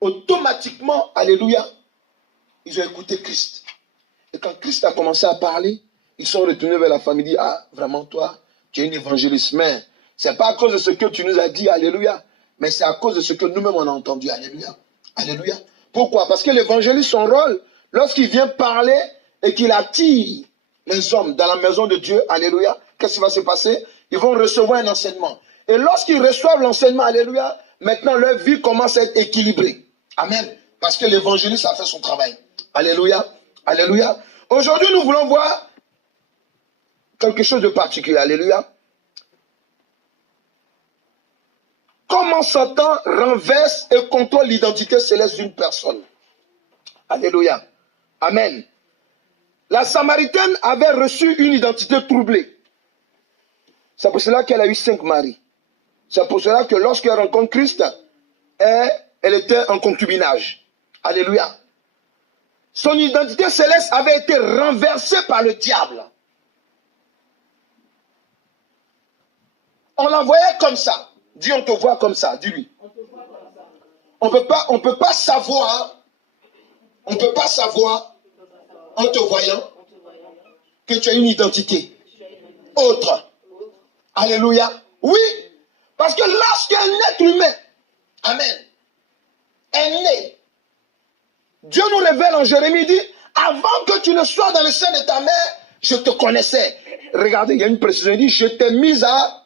automatiquement, alléluia, ils ont écouté Christ. Et quand Christ a commencé à parler, ils sont retournés vers la famille et dit, ah, vraiment toi, tu es une évangéliste, mais ce n'est pas à cause de ce que tu nous as dit, alléluia, mais c'est à cause de ce que nous-mêmes on a entendu, alléluia. Alléluia. Pourquoi? Parce que l'évangéliste, son rôle, lorsqu'il vient parler et qu'il attire les hommes dans la maison de Dieu, alléluia, qu'est-ce qui va se passer? Ils vont recevoir un enseignement. Et lorsqu'ils reçoivent l'enseignement, alléluia, maintenant leur vie commence à être équilibrée. Amen. Parce que l'évangéliste a fait son travail. Alléluia. Alléluia. Aujourd'hui, nous voulons voir quelque chose de particulier. Alléluia. Comment Satan renverse et contrôle l'identité céleste d'une personne. Alléluia. Amen. La Samaritaine avait reçu une identité troublée. C'est pour cela qu'elle a eu 5 maris. C'est pour cela que lorsqu'elle rencontre Christ, elle était en concubinage. Alléluia. Son identité céleste avait été renversée par le diable. On la voyait comme ça. Dis, on te voit comme ça. Dis-lui. On peut pas savoir en te voyant que tu as une identité autre. Alléluia. Oui, parce que lorsqu'un être humain, amen, est né, Dieu nous révèle en Jérémie, il dit, avant que tu ne sois dans le sein de ta mère, je te connaissais. Regardez, il y a une précision, il dit, je t'ai mise à...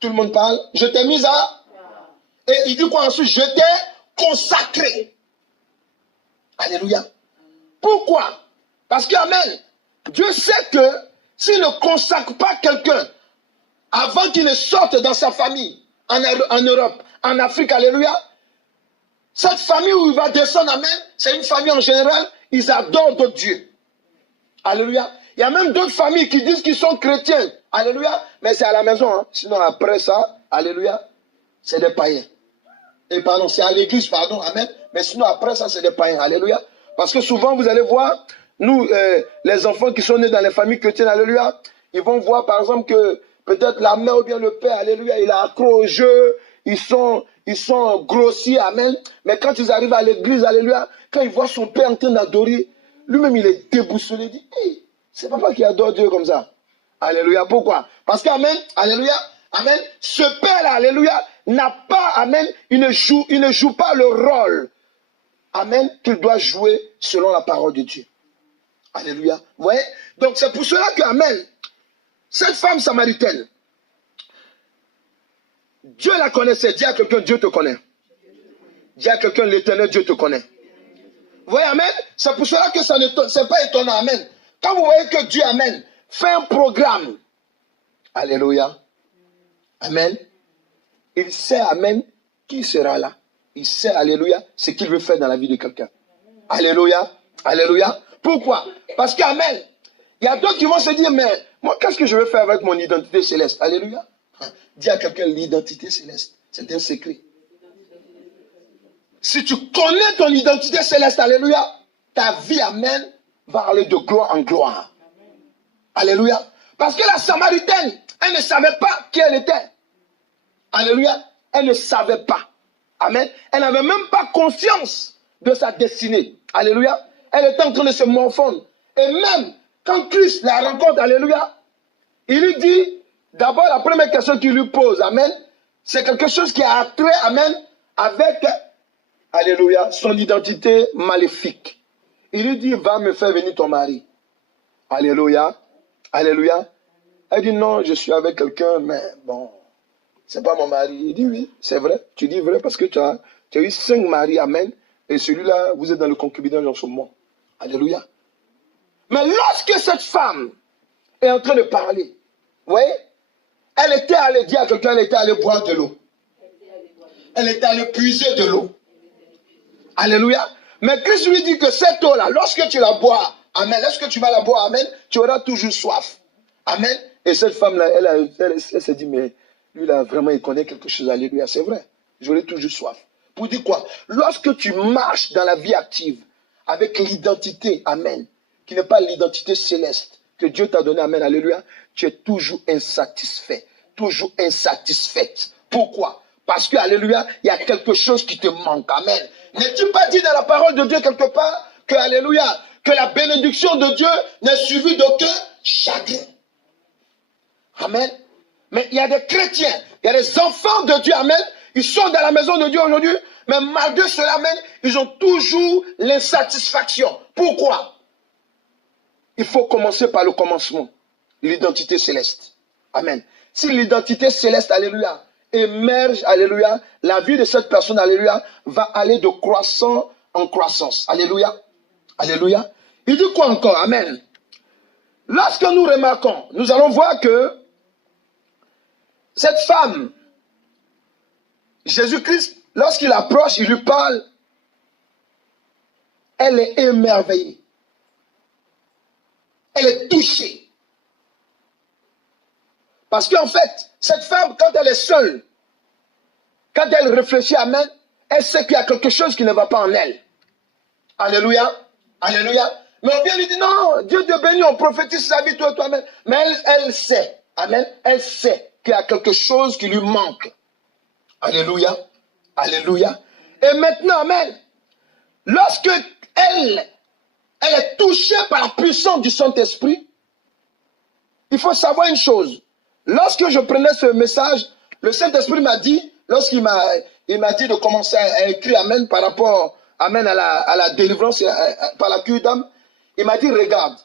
Tout le monde parle. Je t'ai mise à... Et il dit quoi ensuite? Je t'ai consacré. Alléluia. Pourquoi? Parce que, amen, Dieu sait que s'il ne consacre pas quelqu'un avant qu'il ne sorte dans sa famille, en Europe, en Afrique, alléluia, cette famille où il va descendre, amen, c'est une famille en général, ils adorent d'autres dieux. Alléluia. Il y a même d'autres familles qui disent qu'ils sont chrétiens. Alléluia. Mais c'est à la maison. Hein. Sinon, après ça, alléluia, c'est des païens. Et pardon, c'est à l'église, pardon, amen. Mais sinon, après ça, c'est des païens. Alléluia. Parce que souvent, vous allez voir, nous, les enfants qui sont nés dans les familles chrétiennes, alléluia, ils vont voir, par exemple, que peut-être la mère ou bien le père, alléluia, il est accro au jeu, ils sont grossiers, amen. Mais quand ils arrivent à l'église, alléluia, quand ils voient son père en train d'adorer, lui-même, il est déboussolé, il dit, hey, c'est papa qui adore Dieu comme ça. Alléluia. Pourquoi? Parce qu'amen, alléluia, amen, ce père-là, alléluia, n'a pas, amen, il ne joue pas le rôle, amen, qu'il doit jouer selon la parole de Dieu. Alléluia. Vous voyez? Donc c'est pour cela que, amen, cette femme samaritaine, Dieu la connaissait. Dis à quelqu'un, Dieu te connaît. Dis à quelqu'un, l'Éternel, Dieu te connaît. Vous voyez, amen? C'est pour cela que ça n'est pas étonnant, amen. Quand vous voyez que Dieu, amen, fait un programme, alléluia, amen, il sait, amen, qui sera là. Il sait, alléluia, ce qu'il veut faire dans la vie de quelqu'un. Alléluia, alléluia. Pourquoi? Parce qu'amen, il y a d'autres qui vont se dire, mais moi, qu'est-ce que je vais faire avec mon identité céleste? Alléluia. Dis à quelqu'un, l'identité céleste, c'est un secret. Si tu connais ton identité céleste, alléluia, ta vie, amen, va aller de gloire en gloire. Alléluia. Parce que la Samaritaine, elle ne savait pas qui elle était. Alléluia. Elle ne savait pas. Amen. Elle n'avait même pas conscience de sa destinée. Alléluia. Elle était en train de se morfondre. Et même quand Christ la rencontre, alléluia, il lui dit, d'abord la première question qu'il lui pose, amen, c'est quelque chose qui a trait, amen, avec, alléluia, son identité maléfique. Il lui dit, va me faire venir ton mari. Alléluia. Alléluia. Elle dit, non, je suis avec quelqu'un, mais bon, c'est pas mon mari. Il dit, oui, c'est vrai. Tu dis vrai parce que tu as eu 5 maris, amen. Et celui-là, vous êtes dans le concubinage en ce moment. Alléluia. Mais lorsque cette femme est en train de parler, vous voyez, elle était allée dire à quelqu'un, elle était allée boire de l'eau. Elle était allée puiser de l'eau. Alléluia. Mais Christ lui dit que cette eau-là, lorsque tu la bois, amen, lorsque tu vas la boire, amen, tu auras toujours soif. Amen. Et cette femme-là, elle s'est dit, mais lui là, vraiment, il connaît quelque chose. Alléluia, c'est vrai. J'aurai toujours soif. Pour dire quoi? Lorsque tu marches dans la vie active, avec l'identité, amen, qui n'est pas l'identité céleste que Dieu t'a donnée, amen, alléluia, tu es toujours insatisfait, toujours insatisfaite. Pourquoi? Parce que, alléluia, il y a quelque chose qui te manque. Amen. N'es-tu pas dit dans la parole de Dieu quelque part que, alléluia, que la bénédiction de Dieu n'est suivie d'aucun chagrin. Amen. Mais il y a des chrétiens, il y a des enfants de Dieu, amen. Ils sont dans la maison de Dieu aujourd'hui, mais malgré cela, amen, ils ont toujours l'insatisfaction. Pourquoi? Il faut commencer par le commencement, l'identité céleste. Amen. Si l'identité céleste, alléluia, émerge, alléluia, la vie de cette personne, alléluia, va aller de croissant en croissance. Alléluia. Alléluia. Il dit quoi encore? Amen. Lorsque nous remarquons, nous allons voir que cette femme, Jésus-Christ, lorsqu'il approche, il lui parle, elle est émerveillée. Elle est touchée. Parce qu'en fait, cette femme, quand elle est seule, quand elle réfléchit, amen, elle sait qu'il y a quelque chose qui ne va pas en elle. Alléluia. Alléluia. Mais on vient lui dire, non, Dieu te bénit, on prophétise sa vie, toi, toi-même. Mais elle sait, amen, elle sait qu'il y a quelque chose qui lui manque. Alléluia. Alléluia. Et maintenant, amen, lorsque elle est touchée par la puissance du Saint-Esprit, il faut savoir une chose. Lorsque je prenais ce message, le Saint-Esprit m'a dit, lorsqu'il m'a dit de commencer à écrire amen par rapport amen, à la délivrance par la cure d'âme, il m'a dit, regarde,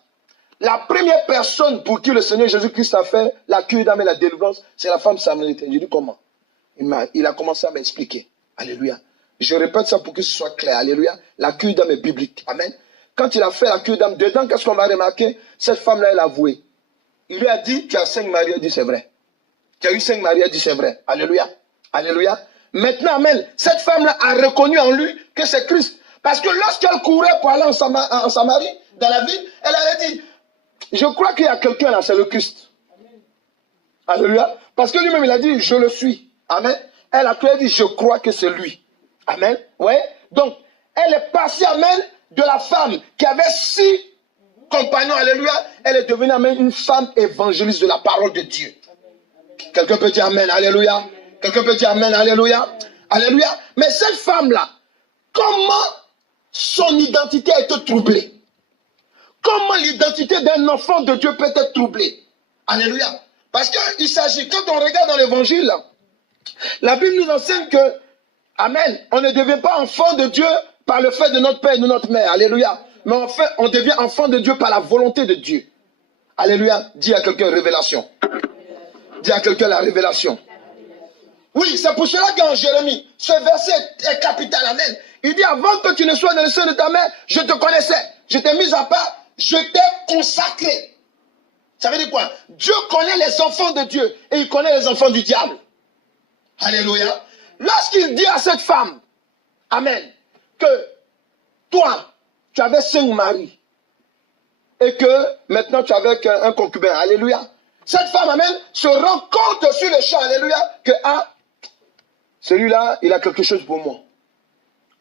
la première personne pour qui le Seigneur Jésus-Christ a fait la cure d'âme et la délivrance, c'est la femme samaritaine. J'ai dit comment? Il a commencé à m'expliquer. Alléluia. Je répète ça pour que ce soit clair. Alléluia. La cure d'âme est biblique. Amen. Quand il a fait la cure d'âme, dedans, qu'est-ce qu'on va remarquer? Cette femme-là, elle a avoué. Il lui a dit, tu as 5 maris, elle dit c'est vrai. Tu as eu 5 maris, elle dit c'est vrai. Alléluia. Alléluia. Maintenant, amen, cette femme-là a reconnu en lui que c'est Christ. Parce que lorsqu'elle courait pour aller en Samarie, dans la ville, elle avait dit, je crois qu'il y a quelqu'un là, c'est le Christ. Alléluia. Parce que lui-même, il a dit, je le suis. Amen. Elle a dit, je crois que c'est lui. Amen. Ouais. Donc, elle est passée, amen, de la femme qui avait 6 compagnons, alléluia, elle est devenue, amen, une femme évangéliste de la parole de Dieu. Quelqu'un peut dire amen, alléluia. Quelqu'un peut dire amen, alléluia. Alléluia. Mais cette femme-là, comment son identité a été troublée? Comment l'identité d'un enfant de Dieu peut être troublée? Alléluia. Parce qu'il s'agit, quand on regarde dans l'évangile, la Bible nous enseigne que, amen, on ne devient pas enfant de Dieu par le fait de notre père et de notre mère. Alléluia. Mais en fait, on devient enfant de Dieu par la volonté de Dieu. Alléluia. Dis à quelqu'un révélation. Dis à quelqu'un la révélation. Oui, c'est pour cela qu'en Jérémie, ce verset est capital. Amen. Il dit, avant que tu ne sois dans le sein de ta mère, je te connaissais. Je t'ai mis à part, je t'ai consacré. Ça veut dire quoi? Dieu connaît les enfants de Dieu et il connaît les enfants du diable. Alléluia. Lorsqu'il dit à cette femme, amen, que toi, tu avais 5 maris et que maintenant tu avais un concubin. Alléluia. Cette femme, amen, se rend compte sur le champ, alléluia, que celui-là, il a quelque chose pour moi.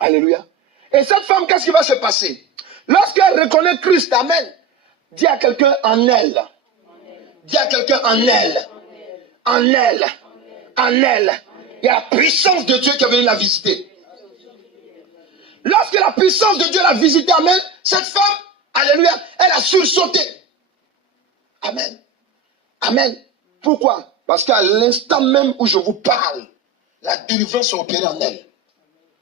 Alléluia. Et cette femme, qu'est-ce qui va se passer? Lorsqu'elle reconnaît Christ, amen, dis à quelqu'un en elle. Dis à quelqu'un en elle. En elle. En elle. Il y a la puissance de Dieu qui est venue la visiter. Lorsque la puissance de Dieu l'a visité, amen, cette femme, alléluia, elle a sursauté. Amen. Amen. Pourquoi? Parce qu'à l'instant même où je vous parle, la délivrance est opérée en elle.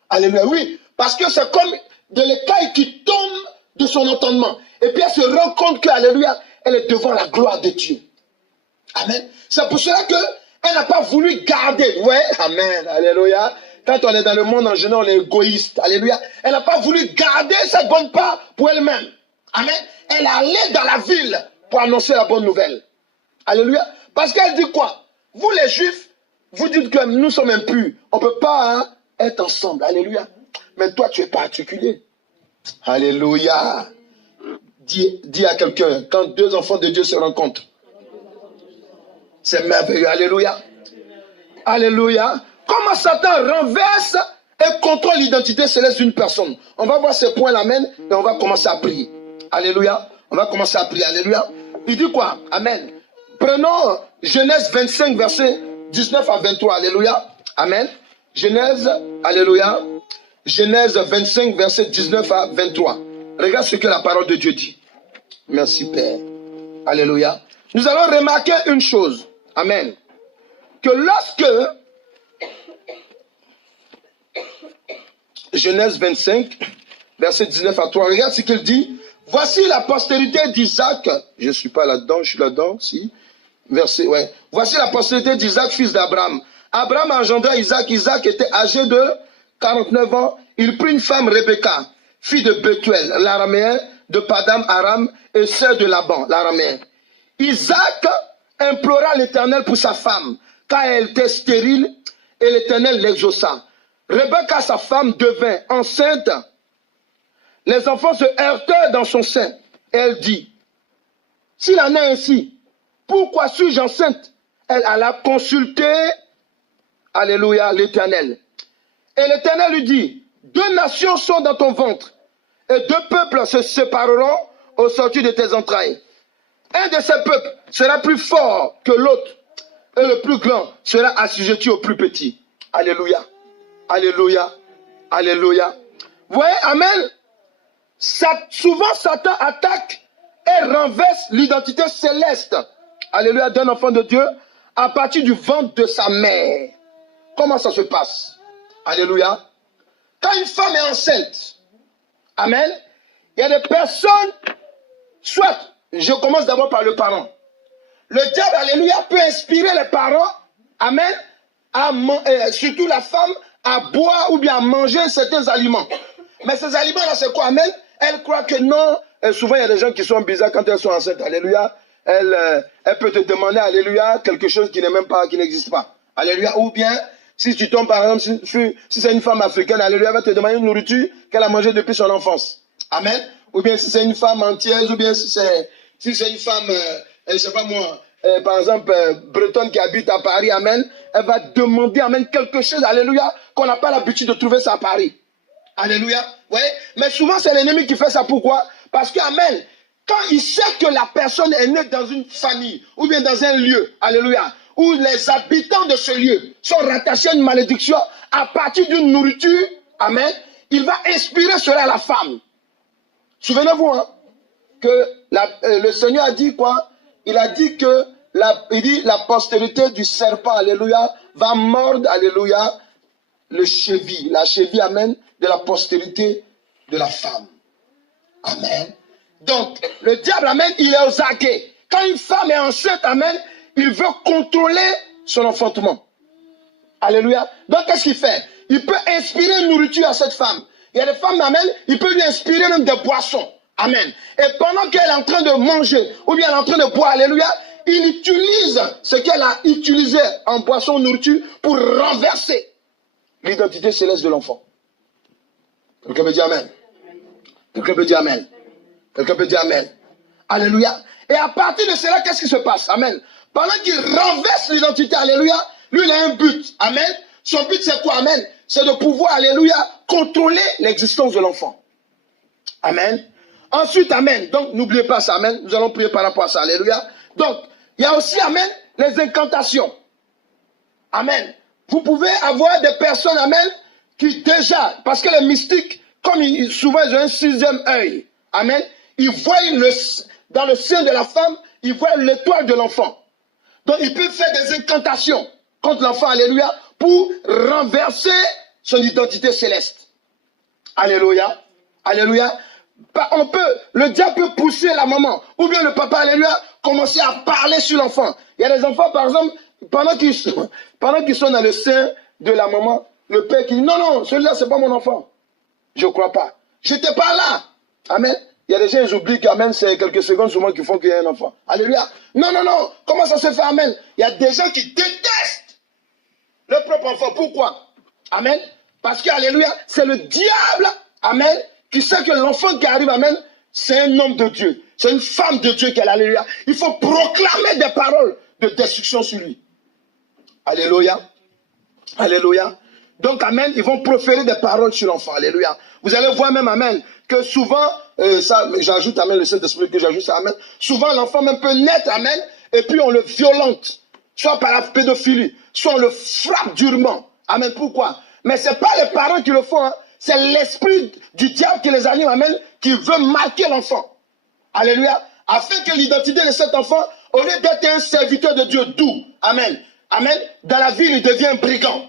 Alléluia. Oui, parce que c'est comme de l'écaille qui tombe de son entendement. Et puis elle se rend compte que, alléluia, elle est devant la gloire de Dieu. Amen. C'est pour cela qu'elle n'a pas voulu garder. Ouais, amen. Alléluia. Quand on est dans le monde en général, on est égoïste. Alléluia. Elle n'a pas voulu garder cette bonne part pour elle-même. Amen. Elle est allée dans la ville pour annoncer la bonne nouvelle. Alléluia. Parce qu'elle dit quoi? Vous les Juifs, vous dites que nous sommes impurs. On ne peut pas être ensemble. Alléluia. Mais toi, tu es particulier. Alléluia. Dis à quelqu'un, quand 2 enfants de Dieu se rencontrent, c'est merveilleux. Alléluia. Alléluia. Comment Satan renverse et contrôle l'identité céleste d'une personne. On va voir ces points-là, amen, et on va commencer à prier. Alléluia. On va commencer à prier. Alléluia. Il dit quoi? Amen. Prenons Genèse 25, verset 19 à 23. Alléluia. Amen. Genèse, alléluia. Genèse 25, verset 19 à 23. Regarde ce que la parole de Dieu dit. Merci Père. Alléluia. Nous allons remarquer une chose. Amen. Que lorsque Genèse 25, verset 19 à 3, regarde ce qu'il dit. Voici la postérité d'Isaac. Je ne suis pas là-dedans, je suis là-dedans, si. Verset, ouais. Voici la postérité d'Isaac, fils d'Abraham. Abraham engendra Isaac. Isaac était âgé de 49 ans. Il prit une femme, Rebecca, fille de Bethuel, l'araméen, de Padam Aram, et sœur de Laban, l'araméen. Isaac implora l'Éternel pour sa femme, car elle était stérile, et l'Éternel l'exauça. Rebecca, sa femme, devint enceinte. Les enfants se heurtèrent dans son sein. Et elle dit, s'il en est ainsi, pourquoi suis-je enceinte? Elle alla consulter, alléluia, l'Éternel. Et l'Éternel lui dit, 2 nations sont dans ton ventre, et 2 peuples se sépareront au sortir de tes entrailles. Un de ces peuples sera plus fort que l'autre, et le plus grand sera assujetti au plus petit. Alléluia, alléluia, alléluia. Vous voyez, amen. Souvent, Satan attaque et renverse l'identité céleste, alléluia, d'un enfant de Dieu à partir du ventre de sa mère. Comment ça se passe? Alléluia. Quand une femme est enceinte, amen, il y a des personnes, soit, je commence d'abord par le parent. Le diable, alléluia, peut inspirer les parents, amen, surtout la femme, à boire ou bien à manger certains aliments. Mais ces aliments-là, c'est quoi, amen? Elle croit que non. Et souvent, il y a des gens qui sont bizarres quand elles sont enceintes, alléluia. Elle peut te demander, alléluia, quelque chose qui n'est même pas, qui n'existe pas. Alléluia. Ou bien, si tu tombes, par exemple, si c'est une femme africaine, alléluia, elle va te demander une nourriture qu'elle a mangée depuis son enfance. Amen. Ou bien si c'est une femme entière, ou bien si c'est une femme, je ne sais pas moi, par exemple, bretonne qui habite à Paris, amen, elle va demander, amen, quelque chose, alléluia, qu'on n'a pas l'habitude de trouver ça à Paris. Alléluia. Ouais. Mais souvent, c'est l'ennemi qui fait ça. Pourquoi? Parce que, amen, quand il sait que la personne est née dans une famille, ou bien dans un lieu, alléluia, où les habitants de ce lieu sont rattachés à une malédiction à partir d'une nourriture, amen, il va inspirer cela à la femme. Souvenez-vous, hein, que le Seigneur a dit quoi? Il a dit que il dit la postérité du serpent, alléluia, va mordre, alléluia, le cheville, la cheville, amen, de la postérité de la femme. Amen. Donc, le diable, amen, il est aux aguets. Quand une femme est enceinte, amen, il veut contrôler son enfantement. Alléluia. Donc, qu'est-ce qu'il fait? Il peut inspirer une nourriture à cette femme. Il y a des femmes, amen, il peut lui inspirer même des boissons. Amen. Et pendant qu'elle est en train de manger, ou bien elle est en train de boire, alléluia, il utilise ce qu'elle a utilisé en boisson, nourriture, pour renverser l'identité céleste de l'enfant. Quelqu'un peut dire amen. Quelqu'un peut dire amen. Quelqu'un peut dire amen. Alléluia. Et à partir de cela, qu'est-ce qui se passe? Amen. Pendant qu'il renverse l'identité, alléluia, lui, il a un but. Amen. Son but, c'est quoi? Amen. C'est de pouvoir, alléluia, contrôler l'existence de l'enfant. Amen. Ensuite, amen. Donc, n'oubliez pas ça, amen. Nous allons prier par rapport à ça. Alléluia. Donc, il y a aussi, amen, les incantations. Amen. Vous pouvez avoir des personnes, amen, qui déjà, parce que les mystiques, comme souvent ils ont un 6e œil, amen, ils voient dans le sein de la femme, ils voient l'étoile de l'enfant. Donc ils peuvent faire des incantations contre l'enfant, alléluia, pour renverser son identité céleste. Alléluia, alléluia. Le diable peut pousser la maman, ou bien le papa, alléluia, commencer à parler sur l'enfant. Il y a des enfants, par exemple, pendant qu'ils sont dans le sein de la maman, le père qui dit, non, non, celui-là, c'est pas mon enfant. Je ne crois pas. J'étais pas là. Amen. Il y a des gens, ils oublient qu'amen, c'est quelques secondes souvent qui font qu'il y a un enfant. Alléluia. Non, non, non. Comment ça se fait, amen? Il y a des gens qui détestent leur propre enfant. Pourquoi? Amen. Parce que, alléluia, c'est le diable, amen, qui sait que l'enfant qui arrive, amen, c'est un homme de Dieu. C'est une femme de Dieu qu'elle, alléluia. Il faut proclamer des paroles de destruction sur lui. Alléluia. Alléluia. Donc, amen, ils vont proférer des paroles sur l'enfant. Alléluia. Vous allez voir même, amen, que souvent, ça, j'ajoute, amen, le Saint-Esprit que j'ajoute, ça, amen. Souvent, l'enfant même peut naître, amen, et puis on le violente. Soit par la pédophilie, soit on le frappe durement. Amen. Pourquoi? Mais ce n'est pas les parents qui le font. Hein. C'est l'esprit du diable qui les anime. Amen. Qui veut marquer l'enfant. Alléluia. Afin que l'identité de cet enfant, au lieu d'être un serviteur de Dieu doux. Amen. Amen. Dans la vie, il devient un brigand.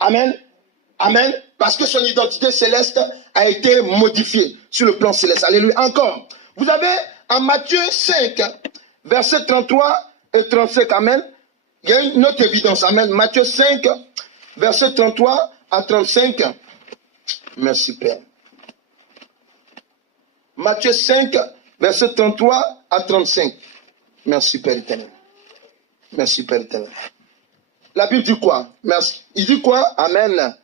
Amen. Amen. Parce que son identité céleste a été modifiée sur le plan céleste. Alléluia. Encore. Vous avez en Matthieu 5, versets 33 et 35. Amen. Il y a une autre évidence. Amen. Matthieu 5, versets 33 à 35. Merci Père. Matthieu 5, versets 33 à 35. Merci Père éternel. Merci Père éternel. La Bible dit quoi? Merci. Il dit quoi? Amen.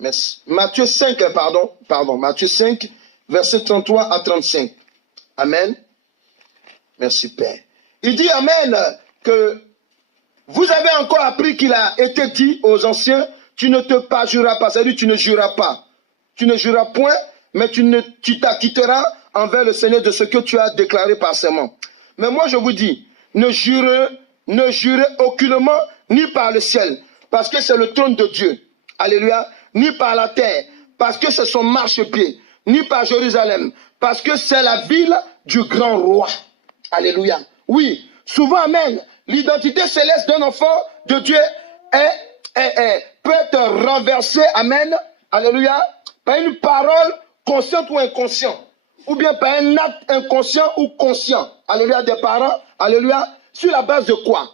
Merci. Matthieu 5, pardon. Matthieu 5, versets 33 à 35. Amen. Merci Père. Il dit Amen que vous avez encore appris qu'il a été dit aux anciens, tu ne te parjureras pas. C'est-à-dire tu ne jureras pas. Tu ne jureras point, mais tu t'acquitteras envers le Seigneur de ce que tu as déclaré par serment. Mais moi je vous dis, ne jurez aucunement ni par le ciel, parce que c'est le trône de Dieu. Alléluia. Ni par la terre, parce que c'est son marchepied. Ni par Jérusalem, parce que c'est la ville du grand roi. Alléluia. Oui, souvent, amen, l'identité céleste d'un enfant de Dieu peut être renversée, amen, alléluia, par une parole consciente ou inconsciente, ou bien par un acte inconscient ou conscient, alléluia, des parents, alléluia, sur la base de quoi?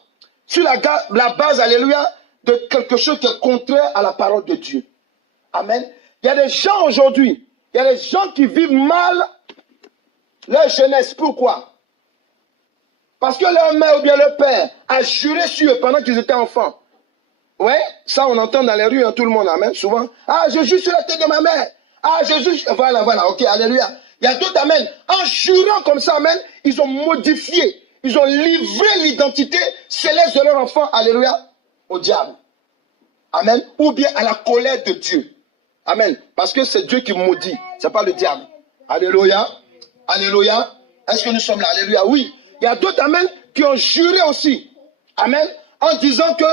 Sur la base, alléluia, de quelque chose qui est contraire à la parole de Dieu. Amen. Il y a des gens aujourd'hui, il y a des gens qui vivent mal leur jeunesse. Pourquoi? Parce que leur mère ou bien leur père a juré sur eux pendant qu'ils étaient enfants. Ouais, ça on entend dans les rues, hein, tout le monde, amen, souvent. Ah, je jure sur la tête de ma mère. Ah, je jure, voilà, ok, alléluia. Il y a d'autres, amen. En jurant comme ça, amen, ils ont modifié, ils ont livré l'identité céleste de leur enfant, alléluia, au diable. Amen. Ou bien à la colère de Dieu. Amen. Parce que c'est Dieu qui maudit, c'est pas le diable. Alléluia. Alléluia. Est-ce que nous sommes là? Alléluia. Oui. Il y a d'autres, amen, qui ont juré aussi. Amen. En disant que,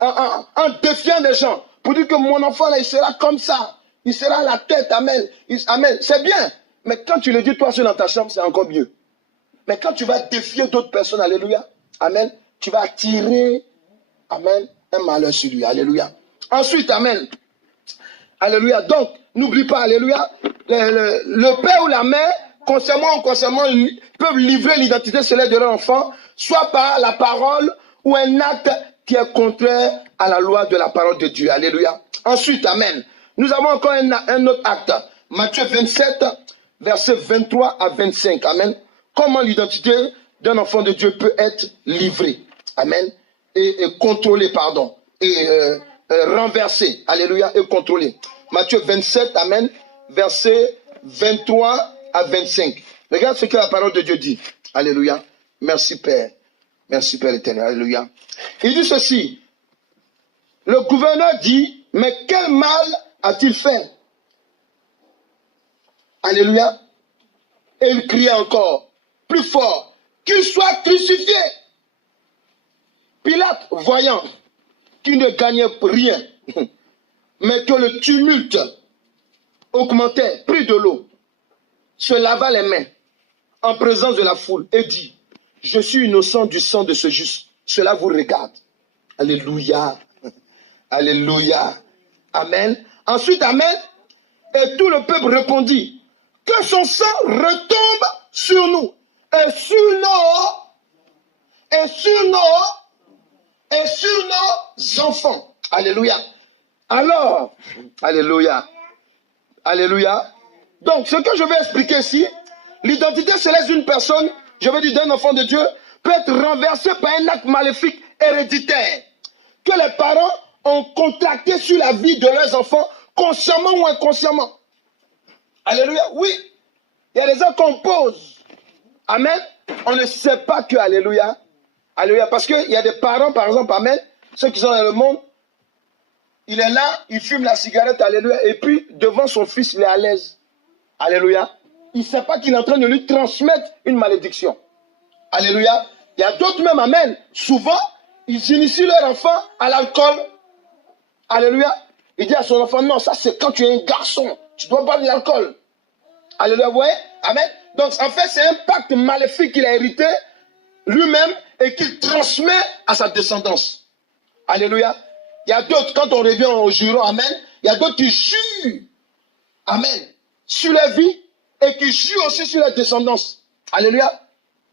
en défiant les gens, pour dire que mon enfant, là, il sera comme ça. Il sera à la tête. Amen. Amen. C'est bien. Mais quand tu le dis, toi, seul dans ta chambre, c'est encore mieux. Mais quand tu vas défier d'autres personnes, alléluia. Amen. Tu vas attirer, amen, un malheur sur lui. Alléluia. Ensuite, amen. Alléluia. Donc, n'oublie pas, alléluia, le père ou la mère, consciemment ou inconsciemment, peuvent livrer l'identité céleste de leur enfant, soit par la parole ou un acte qui est contraire à la loi de la parole de Dieu. Alléluia. Ensuite, amen. Nous avons encore un autre acte. Matthieu 27, versets 23 à 25. Amen. Comment l'identité d'un enfant de Dieu peut être livrée. Amen. Et contrôlée, pardon. Et renversée. Alléluia. Et contrôlée. Matthieu 27, amen, versets 23 à 25. Regarde ce que la parole de Dieu dit. Alléluia. Merci Père. Merci Père éternel. Alléluia. Il dit ceci. Le gouverneur dit, mais quel mal a-t-il fait? Alléluia. Et il crie encore, plus fort, qu'il soit crucifié. Pilate, voyant qu'il ne gagnait rien, mais que le tumulte augmentait, prit de l'eau, se lava les mains en présence de la foule et dit, je suis innocent du sang de ce juste. Cela vous regarde. Alléluia. Alléluia. Amen. Ensuite, amen. Et tout le peuple répondit, que son sang retombe sur nous et sur nos enfants. Alléluia. Alors, alléluia, alléluia. Donc, ce que je vais expliquer ici, l'identité céleste d'une personne, je veux dire d'un enfant de Dieu, peut être renversée par un acte maléfique héréditaire que les parents ont contracté sur la vie de leurs enfants, consciemment ou inconsciemment. Alléluia, oui. Il y a des gens qu'on pose. Amen. On ne sait pas que, alléluia, alléluia, parce qu'il y a des parents, par exemple, amen, ceux qui sont dans le monde, il est là, il fume la cigarette, alléluia, et puis devant son fils, il est à l'aise. Alléluia. Il ne sait pas qu'il est en train de lui transmettre une malédiction. Alléluia. Il y a d'autres même, amen. Souvent, ils initient leur enfant à l'alcool. Alléluia. Il dit à son enfant, non, ça c'est quand tu es un garçon. Tu dois boire de l'alcool. Alléluia, vous voyez? Amen. Donc, en fait, c'est un pacte maléfique qu'il a hérité lui-même et qu'il transmet à sa descendance. Alléluia. Il y a d'autres, quand on revient au juron, amen, il y a d'autres qui jurent, amen, sur la vie et qui jurent aussi sur la descendance. Alléluia.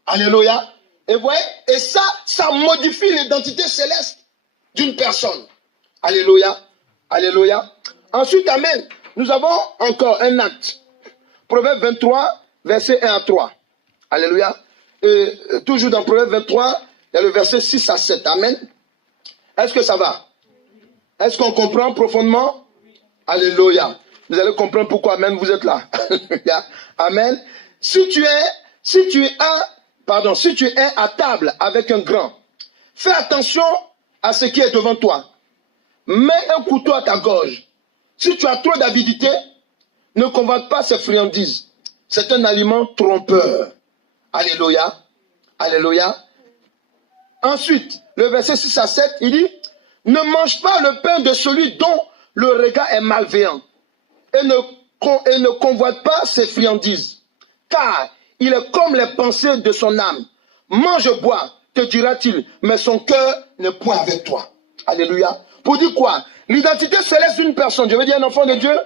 Alléluia. Et vous voyez, et ça modifie l'identité céleste d'une personne. Alléluia. Alléluia. Ensuite, amen, nous avons encore un acte. Proverbe 23, verset 1 à 3. Alléluia. Et toujours dans Proverbe 23, il y a le verset 6 à 7. Amen. Est-ce que ça va? Est-ce qu'on comprend profondément? Alléluia. Vous allez comprendre pourquoi, amen, vous êtes là. Amen. Si tu es à table avec un grand, fais attention à ce qui est devant toi. Mets un couteau à ta gorge. Si tu as trop d'avidité, ne convoite pas ces friandises. C'est un aliment trompeur. Alléluia. Alléluia. Ensuite, le verset 6 à 7, il dit, ne mange pas le pain de celui dont le regard est malveillant et ne convoite pas ses friandises, car il est comme les pensées de son âme. Mange, bois, te dira-t-il, mais son cœur n'est point avec toi. Alléluia. Pour dire quoi? L'identité céleste d'une personne, je veux dire un enfant de Dieu,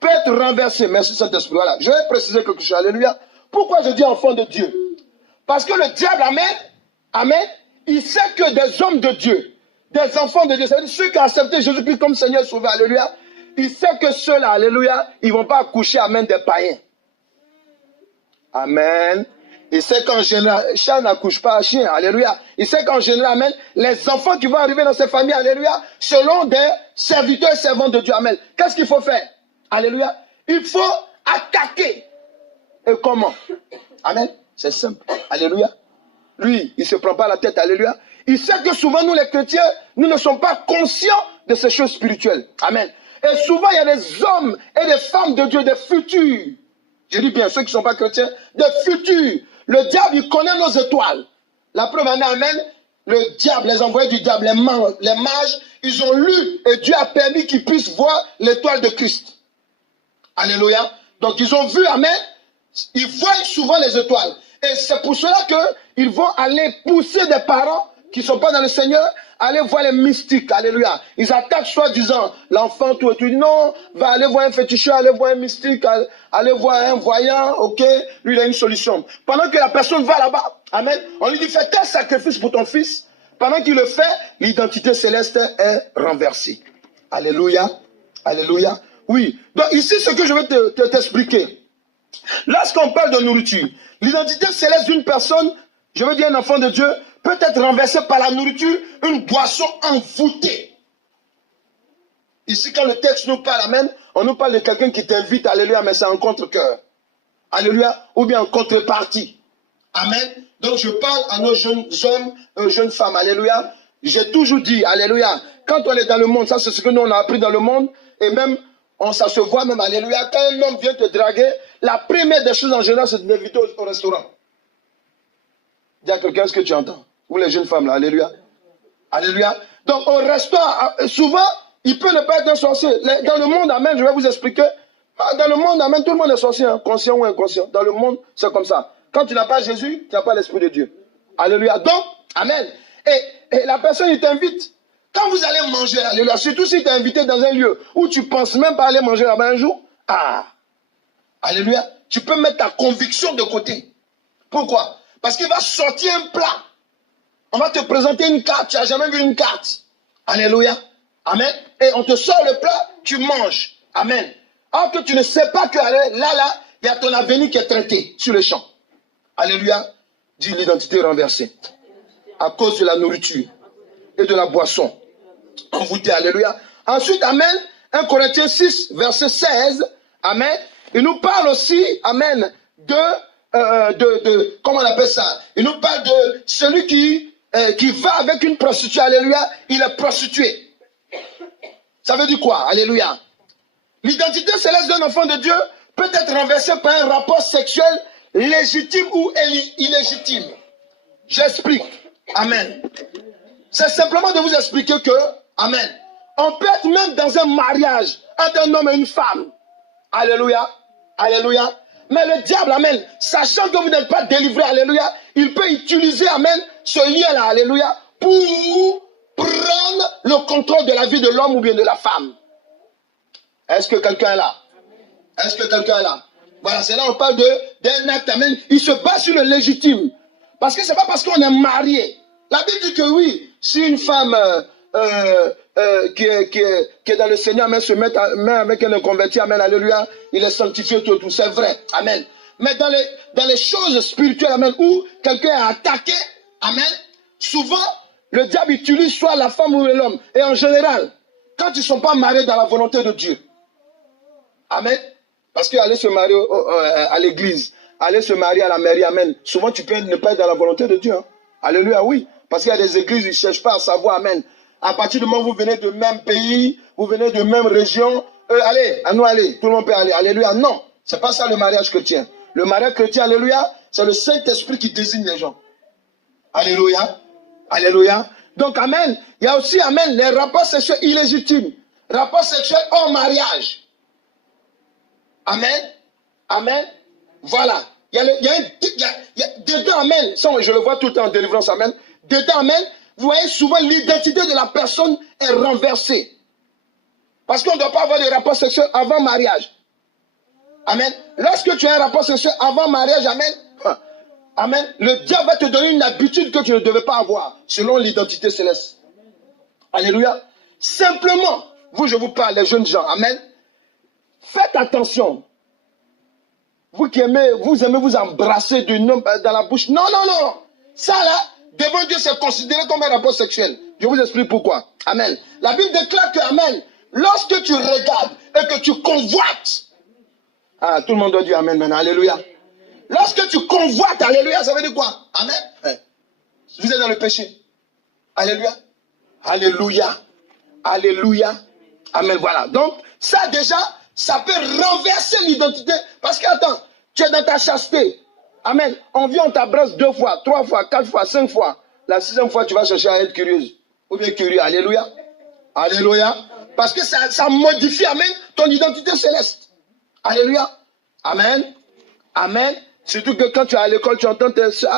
peut être renversée. Merci Saint-Esprit. Voilà. Je vais préciser quelque chose. Alléluia. Pourquoi je dis enfant de Dieu? Parce que le diable, amen, amen, il sait que des hommes de Dieu, des enfants de Dieu, c'est-à-dire ceux qui ont accepté Jésus-Christ comme Seigneur Sauveur, alléluia, il sait que ceux-là, alléluia, ils ne vont pas accoucher, amen, des païens. Amen. Il sait qu'en général, chat n'accouche pas à chien, alléluia. Il sait qu'en général, amen, les enfants qui vont arriver dans ces familles, alléluia, selon des serviteurs et servantes de Dieu, amen. Qu'est-ce qu'il faut faire? Alléluia. Il faut attaquer. Et comment? Amen. C'est simple. Alléluia. Lui, il ne se prend pas la tête. Alléluia. Il sait que souvent, nous les chrétiens, nous ne sommes pas conscients de ces choses spirituelles. Amen. Et souvent, il y a des hommes et des femmes de Dieu, des futurs. Je dis bien, ceux qui ne sont pas chrétiens, des futurs. Le diable, il connaît nos étoiles. La preuve en est, amen, le diable, les envoyés du diable, les mages, ils ont lu et Dieu a permis qu'ils puissent voir l'étoile de Christ. Alléluia. Donc, ils ont vu, amen, ils voient souvent les étoiles. Et c'est pour cela qu'ils vont aller pousser des parents qui ne sont pas dans le Seigneur, aller voir les mystiques. Alléluia. Ils attaquent soi-disant l'enfant, tout et tout. Non, va aller voir un féticheur, aller voir un mystique, aller voir un voyant, ok, lui il a une solution. Pendant que la personne va là-bas, amen, on lui dit fais tel sacrifice pour ton fils. Pendant qu'il le fait, l'identité céleste est renversée. Alléluia. Alléluia. Oui. Donc ici, ce que je vais t'expliquer. Lorsqu'on parle de nourriture, l'identité céleste d'une personne, je veux dire un enfant de Dieu, peut être renversée par la nourriture, une boisson envoûtée. Ici, quand le texte nous parle, amen, on nous parle de quelqu'un qui t'invite, alléluia, mais c'est en contre-cœur. Alléluia, ou bien en contrepartie. Amen. Donc je parle à nos jeunes hommes, jeunes femmes, alléluia. J'ai toujours dit, alléluia, quand on est dans le monde, ça c'est ce que nous on a appris dans le monde, et même, ça se voit même, alléluia, quand un homme vient te draguer, la première des choses en général, c'est de l'inviter au restaurant. Dis à quelqu'un ce que tu entends. Ou les jeunes femmes là, alléluia. Alléluia. Donc au restaurant, souvent, il peut ne pas être un sorcier. Dans le monde, amen, je vais vous expliquer. Dans le monde, amen, tout le monde est sorcier, hein, conscient ou inconscient. Dans le monde, c'est comme ça. Quand tu n'as pas Jésus, tu n'as pas l'Esprit de Dieu. Alléluia. Donc, amen. Et la personne, il t'invite. Quand vous allez manger, alléluia, surtout si tu es invité dans un lieu où tu ne penses même pas aller manger là-bas un jour, alléluia, tu peux mettre ta conviction de côté. Pourquoi? Parce qu'il va sortir un plat. On va te présenter une carte. Tu n'as jamais vu une carte. Alléluia. Amen. Et on te sort le plat, tu manges. Amen. Alors que tu ne sais pas que là, il y a ton avenir qui est traité sur le champ. Alléluia. Dis l'identité renversée. À cause de la nourriture et de la boisson. Envoûté. Alléluia. Ensuite, amen. 1 Corinthiens 6, verset 16. Amen. Il nous parle aussi, amen, comment on appelle ça? Il nous parle de celui qui va avec une prostituée, alléluia, il est prostitué. Ça veut dire quoi? Alléluia. L'identité céleste d'un enfant de Dieu peut être renversée par un rapport sexuel légitime ou illégitime. J'explique. Amen. C'est simplement de vous expliquer que, amen, On peut être même dans un mariage entre un homme et une femme. Alléluia. Alléluia. Mais le diable, amen, sachant que vous n'êtes pas délivré, alléluia, il peut utiliser, amen, ce lien-là, alléluia, pour prendre le contrôle de la vie de l'homme ou bien de la femme. Est-ce que quelqu'un est là? Est-ce que quelqu'un est là? Voilà, c'est là on parle d'un acte, amen. Il se base sur le légitime. Parce que ce n'est pas parce qu'on est marié. La Bible dit que oui, si une femme qui est dans le Seigneur, amen, se met avec un converti, amen, alléluia, il est sanctifié, tout, c'est vrai, amen. Mais dans les choses spirituelles, amen, où quelqu'un est attaqué, amen, souvent, le diable utilise soit la femme ou l'homme. Et en général, quand ils ne sont pas mariés dans la volonté de Dieu, amen, parce qu'aller se marier à l'église, aller se marier à la mairie, amen, souvent tu peux ne pas être dans la volonté de Dieu. Hein. Alléluia, oui. Parce qu'il y a des églises, ils ne cherchent pas à savoir, amen. À partir du moment où vous venez de même pays, vous venez de même région, allez, à nous aller, tout le monde peut aller. Alléluia, non. Ce n'est pas ça le mariage chrétien. Le mariage chrétien, alléluia, c'est le Saint-Esprit qui désigne les gens. Alléluia, alléluia. Donc, amen, il y a aussi, amen, les rapports sexuels illégitimes. Rapports sexuels hors mariage. Amen. Amen. Voilà. Il y a dedans, amen. Ça, je le vois tout le temps en délivrance, amen. Dedans, amen. Vous voyez souvent l'identité de la personne est renversée. Parce qu'on ne doit pas avoir de rapport sexuel avant mariage. Amen. Lorsque tu as un rapport sexuel avant mariage, amen. Amen. Le diable va te donner une habitude que tu ne devais pas avoir, selon l'identité céleste. Alléluia. Simplement, je vous parle, les jeunes gens, amen. Faites attention. Vous qui aimez, vous embrasser d'un homme dans la bouche. Non, non, non. Ça là, devant Dieu, c'est considéré comme un rapport sexuel. Je vous explique pourquoi. Amen. La Bible déclare que, amen, lorsque tu regardes et que tu convoites, tout le monde doit dire amen maintenant. Alléluia. Lorsque tu convoites, alléluia, ça veut dire quoi? Amen. Vous êtes dans le péché. Alléluia. Alléluia. Alléluia. Amen. Voilà. Donc, ça déjà, ça peut renverser l'identité. Parce que, attends, tu es dans ta chasteté. Amen. On vient, on t'abrace 2 fois, 3 fois, 4 fois, 5 fois. La 6e fois, tu vas chercher à être curieuse. Ou bien curieux. Alléluia. Alléluia. Parce que ça modifie, amen, ton identité céleste. Alléluia. Amen. Amen. Surtout que quand tu es à l'école, tu entends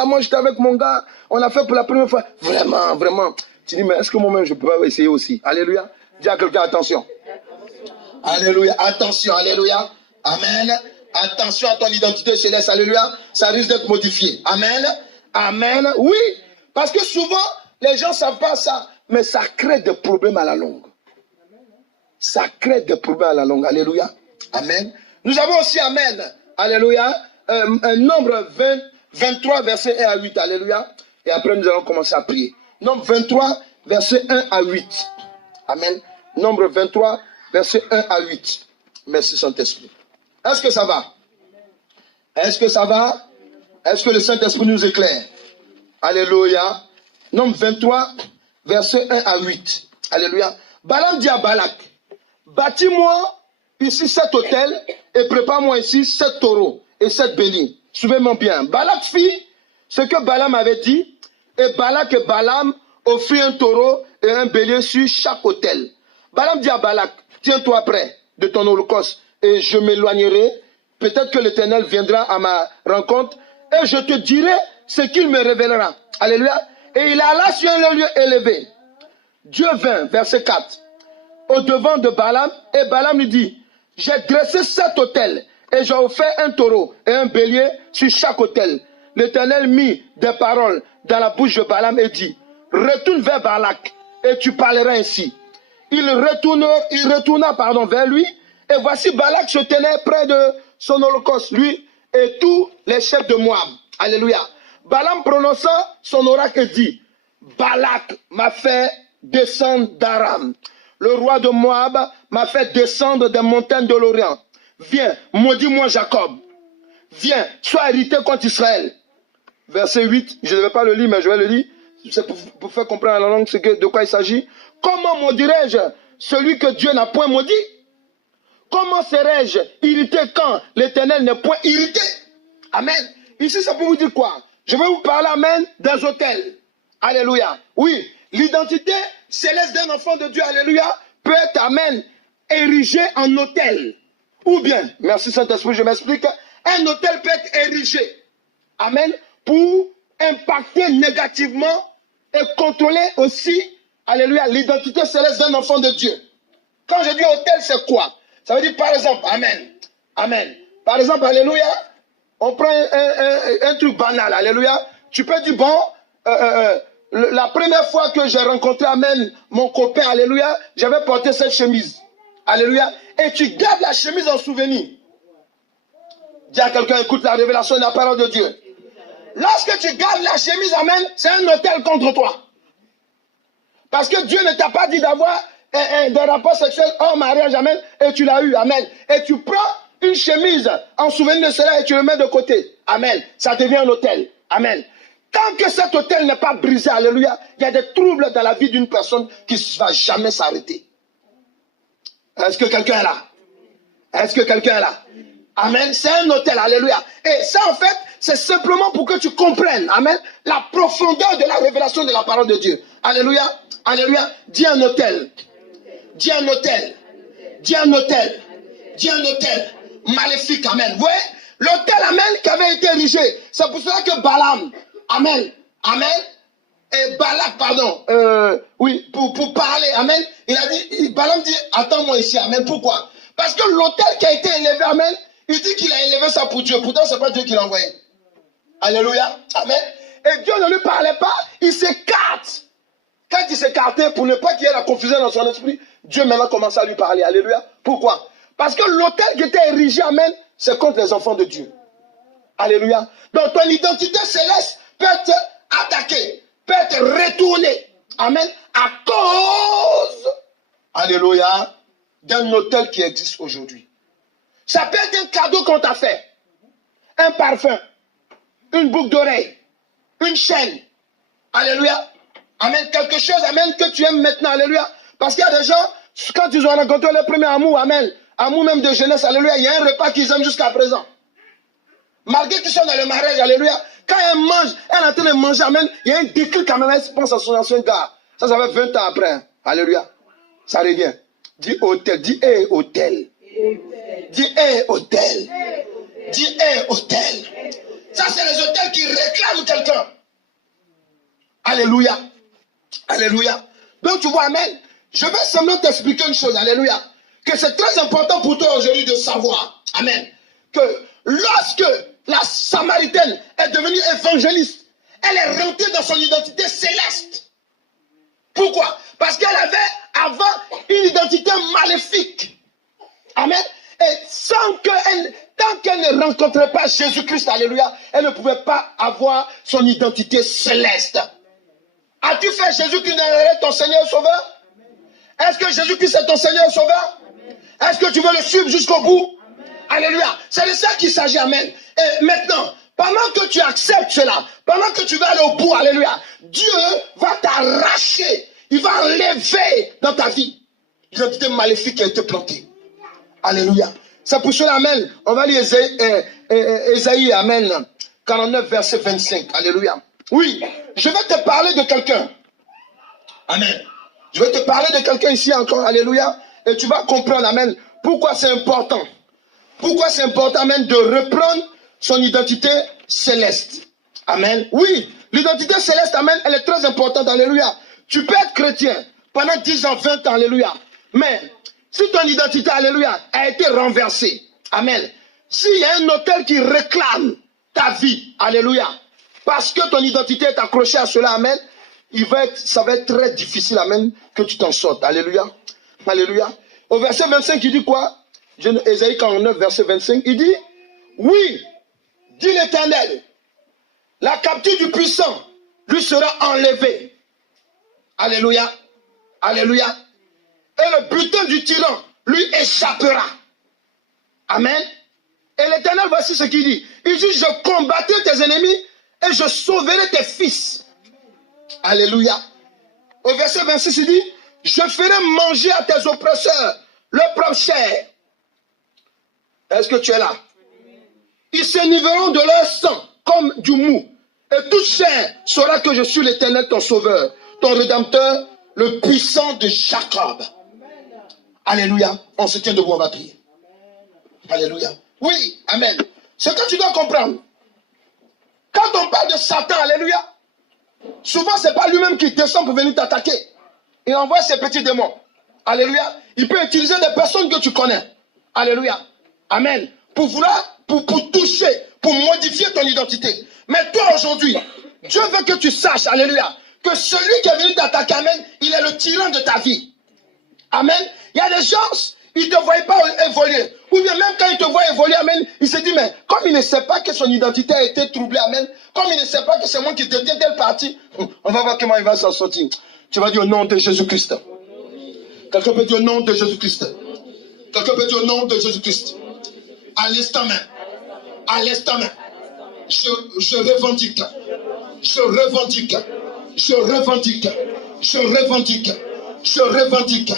moi j'étais avec mon gars, on a fait pour la première fois. Vraiment, vraiment. Tu dis, mais est-ce que moi-même je peux pas essayer aussi? Alléluia. Dis à quelqu'un, attention. Alléluia. Attention, alléluia. Amen. Attention à ton identité céleste. Alléluia. Ça risque d'être modifié. Amen. Amen. Oui. Parce que souvent, les gens ne savent pas ça. Mais ça crée des problèmes à la longue. Ça crée des problèmes à la longue. Alléluia. Amen. Nous avons aussi, amen. Alléluia. Un nombre 23, verset 1 à 8. Alléluia. Et après, nous allons commencer à prier. Nombre 23, verset 1 à 8. Amen. Nombre 23, verset 1 à 8. Merci, Saint-Esprit. Est-ce que ça va? Est-ce que ça va? Est-ce que le Saint-Esprit nous éclaire? Alléluia. Nombre 23, verset 1 à 8. Alléluia. Balaam dit à Balak, bâtis-moi ici 7 hôtels et prépare-moi ici 7 taureaux et 7 béliers. Suivez-moi bien. Balak fit ce que Balaam avait dit, et Balak et Balaam offrirent un taureau et un bélier sur chaque hôtel. Balaam dit à Balak, tiens-toi près de ton holocauste et je m'éloignerai. Peut-être que l'Éternel viendra à ma rencontre et je te dirai ce qu'il me révélera. Alléluia. Et il alla sur un lieu élevé. Dieu vint, verset 4, au devant de Balaam, et Balaam lui dit, j'ai dressé 7 autels, et j'ai offert un taureau et un bélier sur chaque autel. L'Éternel mit des paroles dans la bouche de Balaam et dit, retourne vers Balak, et tu parleras ainsi. Il retourna vers lui, et voici Balak se tenait près de son holocauste, lui et tous les chefs de Moab. Alléluia. Balaam prononça son oracle et dit, Balak m'a fait descendre d'Aram. Le roi de Moab m'a fait descendre des montagnes de l'Orient. Viens, maudis-moi Jacob. Viens, sois irrité contre Israël. Verset 8, je ne vais pas le lire, mais je vais le lire. C'est pour faire comprendre la langue de quoi il s'agit. Comment maudirais-je celui que Dieu n'a point maudit? Comment serais-je irrité quand l'Éternel n'est point irrité? Amen. Ici, c'est pour vous dire quoi? Je vais vous parler, amen, des hôtels. Alléluia. Oui, l'identité céleste d'un enfant de Dieu, alléluia, peut être, amen, érigé en autel. Ou bien, merci Saint-Esprit, je m'explique, un autel peut être érigé, amen, pour impacter négativement et contrôler aussi, alléluia, l'identité céleste d'un enfant de Dieu. Quand je dis autel, c'est quoi? Ça veut dire, par exemple, amen, amen. Par exemple, alléluia, on prend un truc banal, alléluia. Tu peux dire, bon, la première fois que j'ai rencontré, amen, mon copain, alléluia, j'avais porté cette chemise, alléluia, et tu gardes la chemise en souvenir. Dis à quelqu'un, écoute la révélation de la parole de Dieu. Lorsque tu gardes la chemise, amen, c'est un autel contre toi. Parce que Dieu ne t'a pas dit d'avoir des rapports sexuels hors mariage, amen, et tu l'as eu, amen. Et tu prends une chemise en souvenir de cela et tu le mets de côté, amen. Ça devient un autel, amen. Tant que cet autel n'est pas brisé, alléluia, il y a des troubles dans la vie d'une personne qui ne va jamais s'arrêter. Est-ce que quelqu'un est là? Est-ce que quelqu'un est là? Amen. C'est un autel, alléluia. Et ça, en fait, c'est simplement pour que tu comprennes, amen, la profondeur de la révélation de la parole de Dieu. Alléluia. Alléluia. Dis un autel. Dis un autel. Dis un autel. Dis un autel. Maléfique, amen. Vous voyez? L'autel, amen, qui avait été érigé. C'est pour cela que Balaam, amen, amen, et Balak, pardon, oui, pour parler, amen, il a dit, Balaam dit, attends-moi ici, amen, pourquoi? Parce que l'autel qui a été élevé, amen, il dit qu'il a élevé ça pour Dieu, pourtant c'est pas Dieu qui l'a envoyé. Alléluia, amen. Et Dieu ne lui parlait pas, il s'écarte. Quand il s'écartait, pour ne pas qu'il y ait la confusion dans son esprit, Dieu maintenant commence à lui parler, alléluia. Pourquoi? Parce que l'autel qui était érigé, amen, c'est contre les enfants de Dieu. Alléluia. Donc ton identité céleste peut être attaquée, peut être retournée. Amen. À cause, alléluia, d'un autel qui existe aujourd'hui. Ça peut être un cadeau qu'on t'a fait. Un parfum, une boucle d'oreille, une chaîne. Alléluia. Amen. Quelque chose, amen, que tu aimes maintenant. Alléluia. Parce qu'il y a des gens, quand ils ont rencontré le premier amour, amen, amour même de jeunesse, alléluia, il y a un repas qu'ils aiment jusqu'à présent. Malgré qu'ils sont dans le mariage, alléluia, quand elle mange, elle est en train de manger, amen, il y a un déclic quand même, elle pense à son ancien gars. Ça fait 20 ans après. Alléluia. Ça revient. Dis hôtel, dis hôtel. Dis hôtel. Dis hôtel. Ça, c'est les hôtels qui réclament quelqu'un. Alléluia. Alléluia. Donc tu vois, amen. Je vais seulement t'expliquer une chose, alléluia. Que c'est très important pour toi aujourd'hui de savoir, amen, que lorsque la Samaritaine est devenue évangéliste, elle est rentrée dans son identité céleste. Pourquoi? Parce qu'elle avait avant une identité maléfique. Amen. Et tant qu'elle ne rencontrait pas Jésus-Christ, alléluia, elle ne pouvait pas avoir son identité céleste. As-tu fait Jésus-Christ ton Seigneur et Sauveur? Est-ce que Jésus-Christ est ton Seigneur et Sauveur? Est-ce que tu veux le suivre jusqu'au bout? Alléluia. C'est de ça qu'il s'agit, amen. Et maintenant, pendant que tu acceptes cela, pendant que tu vas aller au bout, alléluia, Dieu va t'arracher, il va enlever dans ta vie l'identité maléfique qui a été plantée. Alléluia. C'est pour cela, amen. On va lire Ésaïe, amen, 49, verset 25. Alléluia. Oui, je vais te parler de quelqu'un. Amen. Je vais te parler de quelqu'un ici encore, alléluia. Et tu vas comprendre, amen, pourquoi c'est important. Pourquoi c'est important, amen, de reprendre son identité céleste. Amen. Oui, l'identité céleste, amen, elle est très importante, alléluia. Tu peux être chrétien pendant 10 ans, 20 ans, alléluia. Mais si ton identité, alléluia, a été renversée, amen. S'il y a un autel qui réclame ta vie, alléluia, parce que ton identité est accrochée à cela, amen, ça va être très difficile, amen, que tu t'en sortes. Alléluia. Alléluia. Au verset 25, il dit quoi? Ésaïe 49, verset 25, il dit, oui, dit l'Éternel, la captive du puissant lui sera enlevée. Alléluia. Alléluia. Et le butin du tyran lui échappera. Amen. Et l'Éternel, voici ce qu'il dit. Il dit, je combattrai tes ennemis et je sauverai tes fils. Alléluia. Au verset 26, il dit, je ferai manger à tes oppresseurs leur propre chair. Est-ce que tu es là? Ils s'enivreront de leur sang comme du mou. Et toute chair saura que je suis l'Éternel, ton sauveur, ton rédempteur, le puissant de Jacob. Alléluia. On se tient debout, on va prier. Alléluia. Oui, amen. Ce que tu dois comprendre. Quand on parle de Satan, alléluia, souvent c'est pas lui-même qui descend pour venir t'attaquer. Il envoie ses petits démons. Alléluia. Il peut utiliser des personnes que tu connais. Alléluia. Amen. Pour vouloir, pour toucher, pour modifier ton identité. Mais toi aujourd'hui, Dieu veut que tu saches, alléluia, que celui qui est venu t'attaquer, amen, il est le tyran de ta vie. Amen. Il y a des gens, ils ne te voient pas évoluer. Ou bien même quand ils te voient évoluer, amen, il se dit, mais comme il ne sait pas que son identité a été troublée, amen, comme il ne sait pas que c'est moi qui détiens telle partie, on va voir comment il va s'en sortir. Tu vas dire au nom de Jésus-Christ. Quelqu'un peut dire au nom de Jésus-Christ. Quelqu'un peut dire au nom de Jésus-Christ. À l'instant même. À l'instant même. Je revendique. Je revendique. Je revendique. Je revendique. Je revendique.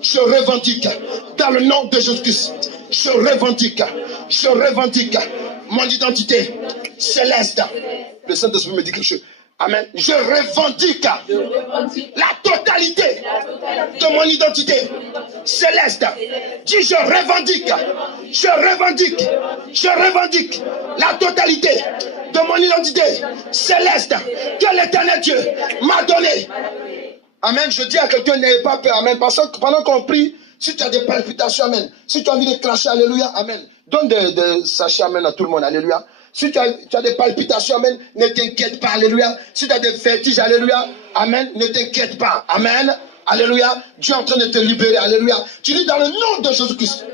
Je revendique. Dans le nom de Jésus-Christ. Je revendique. Je revendique. Mon identité céleste. Le Saint-Esprit me dit quelque chose. Amen. Je revendique la totalité de mon identité céleste. Dis, je revendique la totalité de mon identité céleste que l'Éternel Dieu m'a donnée. Amen. Je dis à quelqu'un, n'ayez pas peur. Amen. Parce que pendant qu'on prie, si tu as des palpitations, amen. Si tu as envie de cracher, alléluia, amen. Donne des sachets, amen, à tout le monde, alléluia. Si tu as des palpitations, amen, ne t'inquiète pas, alléluia. Si tu as des vertiges, alléluia, amen, ne t'inquiète pas, amen, alléluia. Dieu est en train de te libérer, alléluia. Tu dis dans le nom de Jésus-Christ,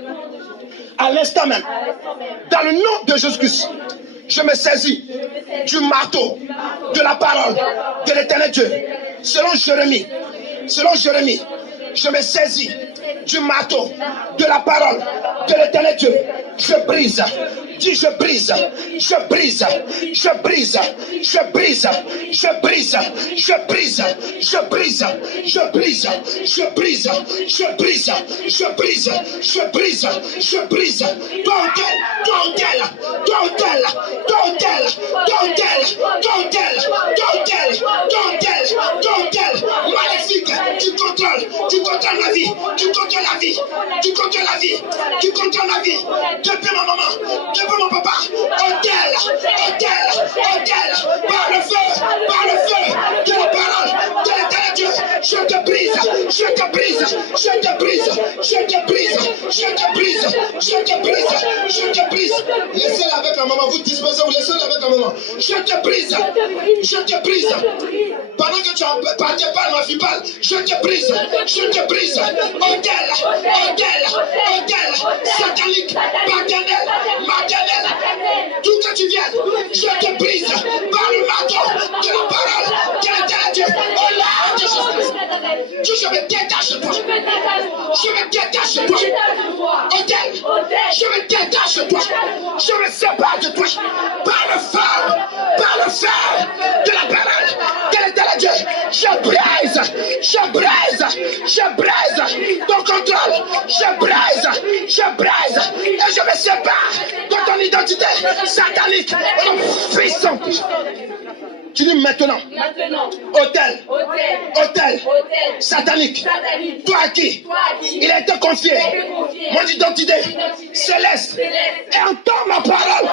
à l'instant même, dans le nom de Jésus-Christ, je me saisis du marteau, de la parole de l'Éternel Dieu. Selon Jérémie, je me saisis du marteau, de la parole de l'Éternel Dieu. Je brise. Dis, je brise, je brise, je brise, je brise, je brise, je brise, je brise, je brise, je brise, je brise, je brise, je brise, je brise. Maléfique, tu contrôles la vie, tu contrôles la vie, tu contrôles la vie, tu contrôles la vie. Depuis ma maman, depuis mon papa, hôtel, par le feu de la parole de l'Éternel Dieu, je te brise, je te brise, je te brise, je te brise, je te brise, je te brise, je te brise. Laissez-la avec la maman, vous disposez, vous laissez-la avec la maman. Je te brise, je te brise. Pendant que tu parles, ma fille parle, je te brise, hôtel, satanique, paternel, maternel, tout que tu viennes, je te brise par le marteau de la parole de l'Éternel Dieu. Oh là, Jésus, je me détache de toi. Je me détache de toi. Hôtel, je me détache de toi. Je me sépare de toi. Par le feu de la parole de l'Éternel Dieu. Je brise ton contrôle. Je brise et je me sépare de ton identité satanique et puissante. Tu dis maintenant. Hôtel. Satanique. Toi à qui il a été confié mon identité céleste. Et entends ma parole.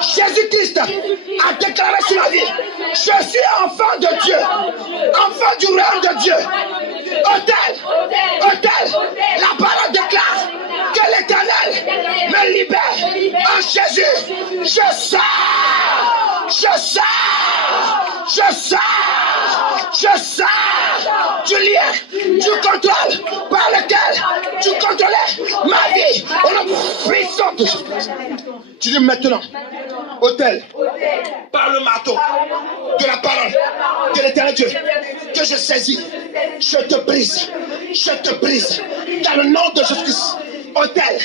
Jésus-Christ a déclaré sur ma vie. Je suis enfant de Dieu. Enfant du royaume de Dieu. Hôtel. La parole déclare que l'Éternel me libère en Jésus. Je sors du lien, du contrôle par lequel tu contrôlais ma vie. On a puissant de Jésus. Tu dis maintenant, hôtel, par le marteau de la parole de l'Éternel Dieu, que je saisis, je te brise, dans le nom de Jésus-Christ. Hôtel,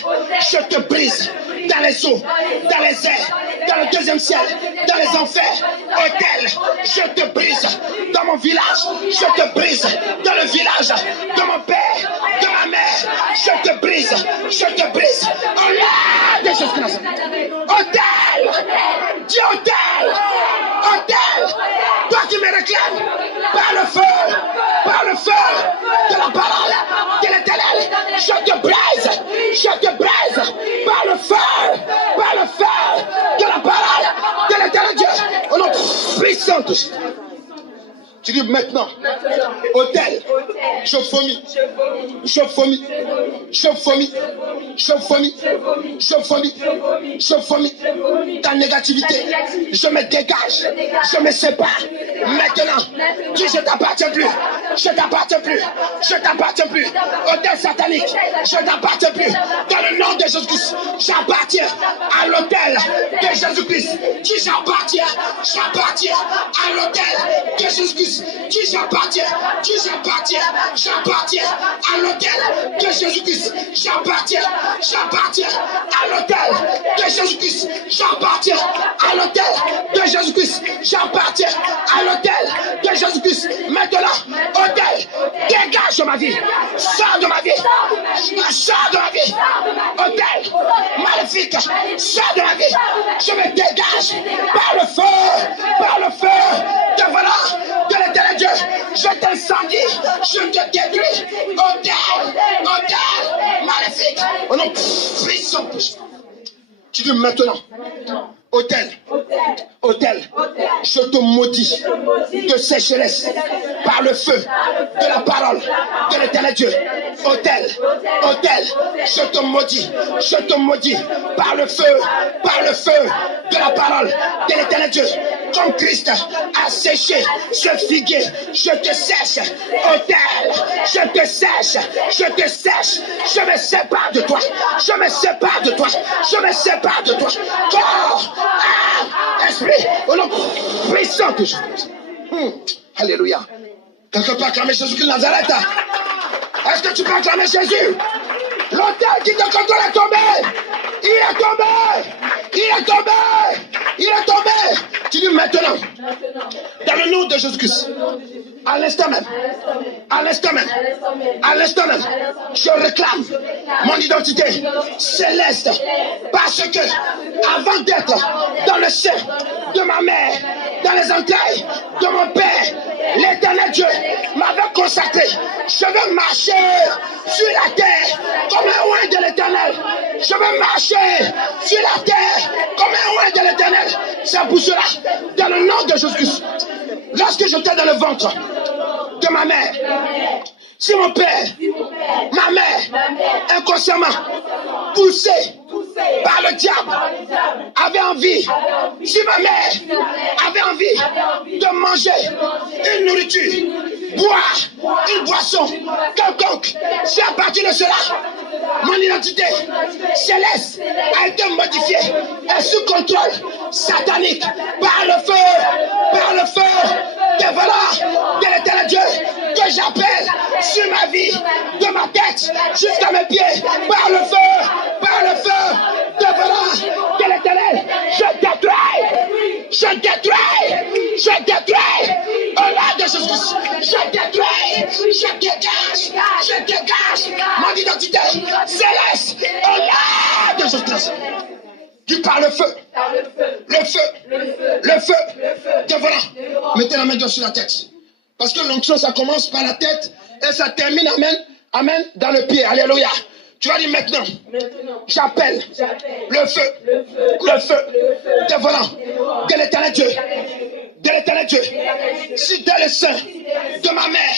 je te brise dans les eaux, dans les airs, dans le deuxième ciel, dans les enfers. Hôtel, je te brise dans mon village, je te brise dans le village de mon père, de ma mère. Je te brise. Oh là, des choses comme ça. Hôtel, dis hôtel. Toi qui me réclames par le feu de la parole Je te brise. Je te brise. Par le feu. Par le feu de la parole de l'Éternel Dieu. Au nom puissant de Jésus. Tu dis maintenant, autel, je vomis, je vomis, je vomis, je vomis, je vomis, je vomis ta négativité. Je me dégage, je me sépare. Maintenant, dis je t'appartiens plus, je t'appartiens plus, je t'appartiens plus. Autel satanique, je t'appartiens plus. Dans le nom de Jésus-Christ, j'appartiens à l'autel de Jésus-Christ. Dis j'appartiens à l'autel de Jésus-Christ. Qui j'appartiens, j'appartiens à l'autel de Jésus-Christ. J'appartiens à l'autel de Jésus-Christ. J'appartiens à l'autel de Jésus-Christ. J'appartiens à l'autel de Jésus-Christ. Maintenant, autel, dégage de ma vie. Sors de ma vie. Sors de ma vie. Autel, maléfique, sors de ma vie. Je me dégage par le feu, de l'Éternel Dieu. Je t'incendie, je te détruis. Autel, maléfique. Au nom puissant de Jésus. Tu dis maintenant, autel, je te maudis de sécheresse par le feu de la parole de l'Éternel Dieu. Autel, je te maudis par le feu de la parole de l'Éternel Dieu. Comme Christ a séché ce figuier, je te sèche. Autel, je te sèche, je me sépare de toi, corps, âme, esprit, au nom puissant de Jésus. Alléluia. Quelqu'un peut acclamer Jésus-Christ de Nazareth? Est-ce que tu peux acclamer Jésus? L'autel qui te contrôle est tombé. Il est tombé. Tu dis maintenant, dans le nom de Jésus-Christ, à l'instant même, je réclame mon identité céleste, parce que avant d'être dans le sein de ma mère, dans les entrailles de mon père, l'Éternel Dieu m'avait consacré. Je veux marcher sur la terre comme un oint de l'Éternel. Je veux marcher sur la terre comme un oint de l'Éternel. C'est pour cela, dans le nom de Jésus-Christ, lorsque j'étais dans le ventre de ma mère, si mon père, ma mère, inconsciemment, poussé par le diable, avait envie, si ma mère avait envie de manger une nourriture, boire une boisson quelconque, c'est à partir de cela, mon identité céleste a été modifiée et sous contrôle satanique par le feu des voleurs de l'Éternel Dieu que j'appelle sur ma vie, de ma tête jusqu'à mes pieds, par le feu des voleurs de l'Éternel. Je détruis au nom de Jésus. Je dégage mon identité céleste au nom de Jésus. Tu parles le feu. Dévorant. Mettez la main dessus la tête. Parce que l'onction, ça commence par la tête et ça termine, amen, dans le pied. Alléluia. Tu vas dire maintenant, j'appelle le feu dévorant de l'Éternel Dieu. Si dans le sein de ma mère,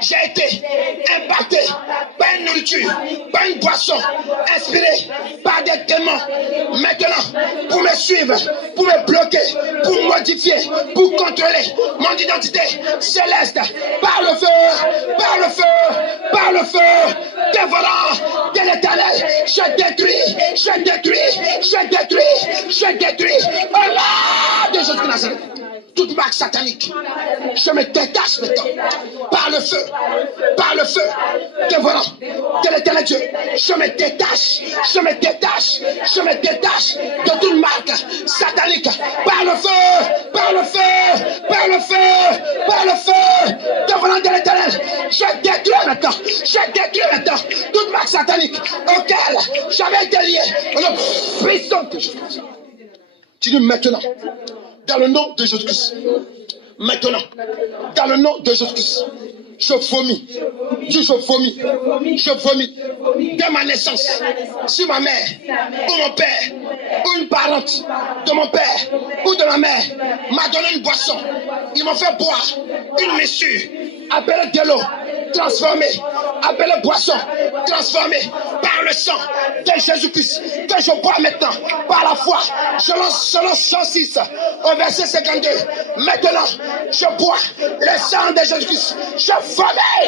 j'ai été impacté par une nourriture, par une boisson, inspirée par des démons, maintenant, pour me suivre, pour me bloquer, pour me modifier, pour contrôler mon identité céleste, par le feu, dévorant de l'Éternel, je détruis, au nom de Jésus de Nazareth. Toute marque satanique, je me détache maintenant par le feu dévorant de l'Éternel Dieu. Je me détache de toute marque satanique par le feu dévorant de l'Éternel. Je détruis maintenant toute marque satanique auquel j'avais été lié. Au nom puissant de Jésus. Tu dis maintenant, dans le nom de Jésus-Christ. Maintenant, dans le nom de Jésus-Christ, Je vomis. Dis je vomis. Je vomis. Dès ma naissance, si ma mère ou mon père ou une parente de mon père ou de ma mère m'a donné une boisson, ils m'ont fait boire une messure, appelée de l'eau, transformée, appelée boisson, transformée par le sang de Jésus-Christ, que je bois maintenant par la foi. Selon 106 au verset 52. Maintenant, je bois le sang de Jésus-Christ. Je vomis.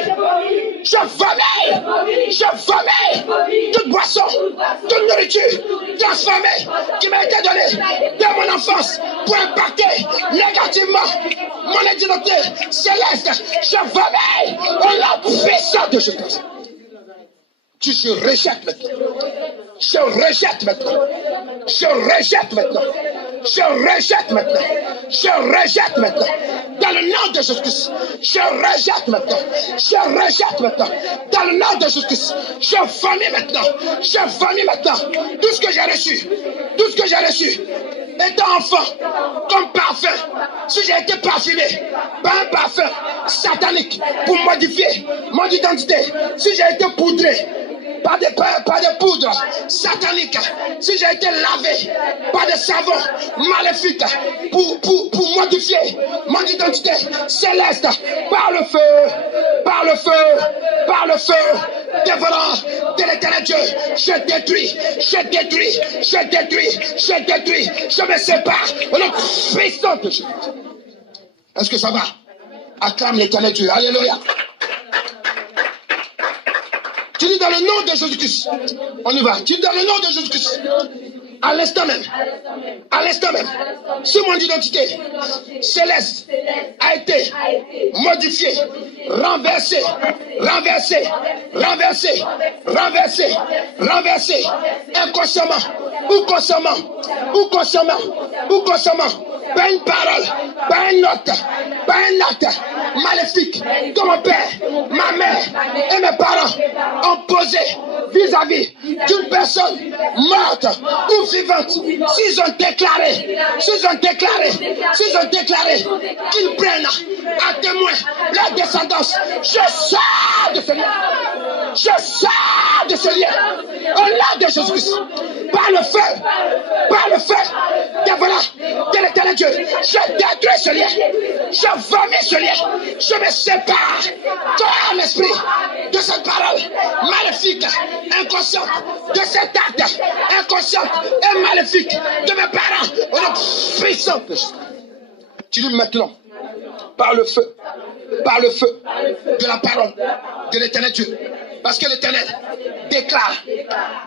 Je vomis. Je vomis. Toute boisson, toute nourriture transformée qui m'a été donnée dans mon enfance pour impacter négativement mon identité céleste. Je vomis au nom puissant de Jésus-Christ. Je rejette maintenant. Je rejette maintenant. Je rejette maintenant. Je rejette maintenant. Je rejette maintenant. Dans le nom de Jésus-Christ. Je rejette maintenant. Je rejette maintenant. Dans le nom de Jésus-Christ. Je vomis maintenant. Je vomis maintenant. Tout ce que j'ai reçu. Tout ce que j'ai reçu. Étant enfant, comme parfum, si j'ai été parfumé par un parfum satanique pour modifier mon identité, si j'ai été poudré par des poudres sataniques, si j'ai été lavé par des savons maléfiques pour modifier mon identité céleste, par le feu, par le feu, par le feu dévorant de l'éternel Dieu, je détruis, je détruis, je détruis, je détruis, je me sépare au nom puissant de Jésus. Est-ce que ça va? Acclame l'éternel Dieu. Alléluia. Tu dis dans le nom de Jésus-Christ. On y va. Tu dis dans le nom de Jésus-Christ. À l'instant même. À l'instant même. Si mon identité céleste a été modifiée, renversée, renversée, renversée, renversée, renversée, inconsciemment, ou consciemment, ou consciemment, ou consciemment, par une parole, par un acte maléfique que mon père, ma mère et mes parents ont posé vis-à-vis d'une personne morte ou vivante, s'ils ont déclaré qu'ils prennent à témoin leur descendance, je sors de ce lien. Je sors de ce lien au nom de Jésus-Christ. Par le feu, dévoilant de l'éternel Dieu, je détruis ce lien, je vomis ce lien, je me sépare comme l'esprit de cette parole maléfique, inconsciente, de cet acte inconscient et maléfique de mes parents, au nom puissant de Jésus. Tu dis maintenant, par le feu de la parole de l'éternel Dieu. Parce que l'éternel déclare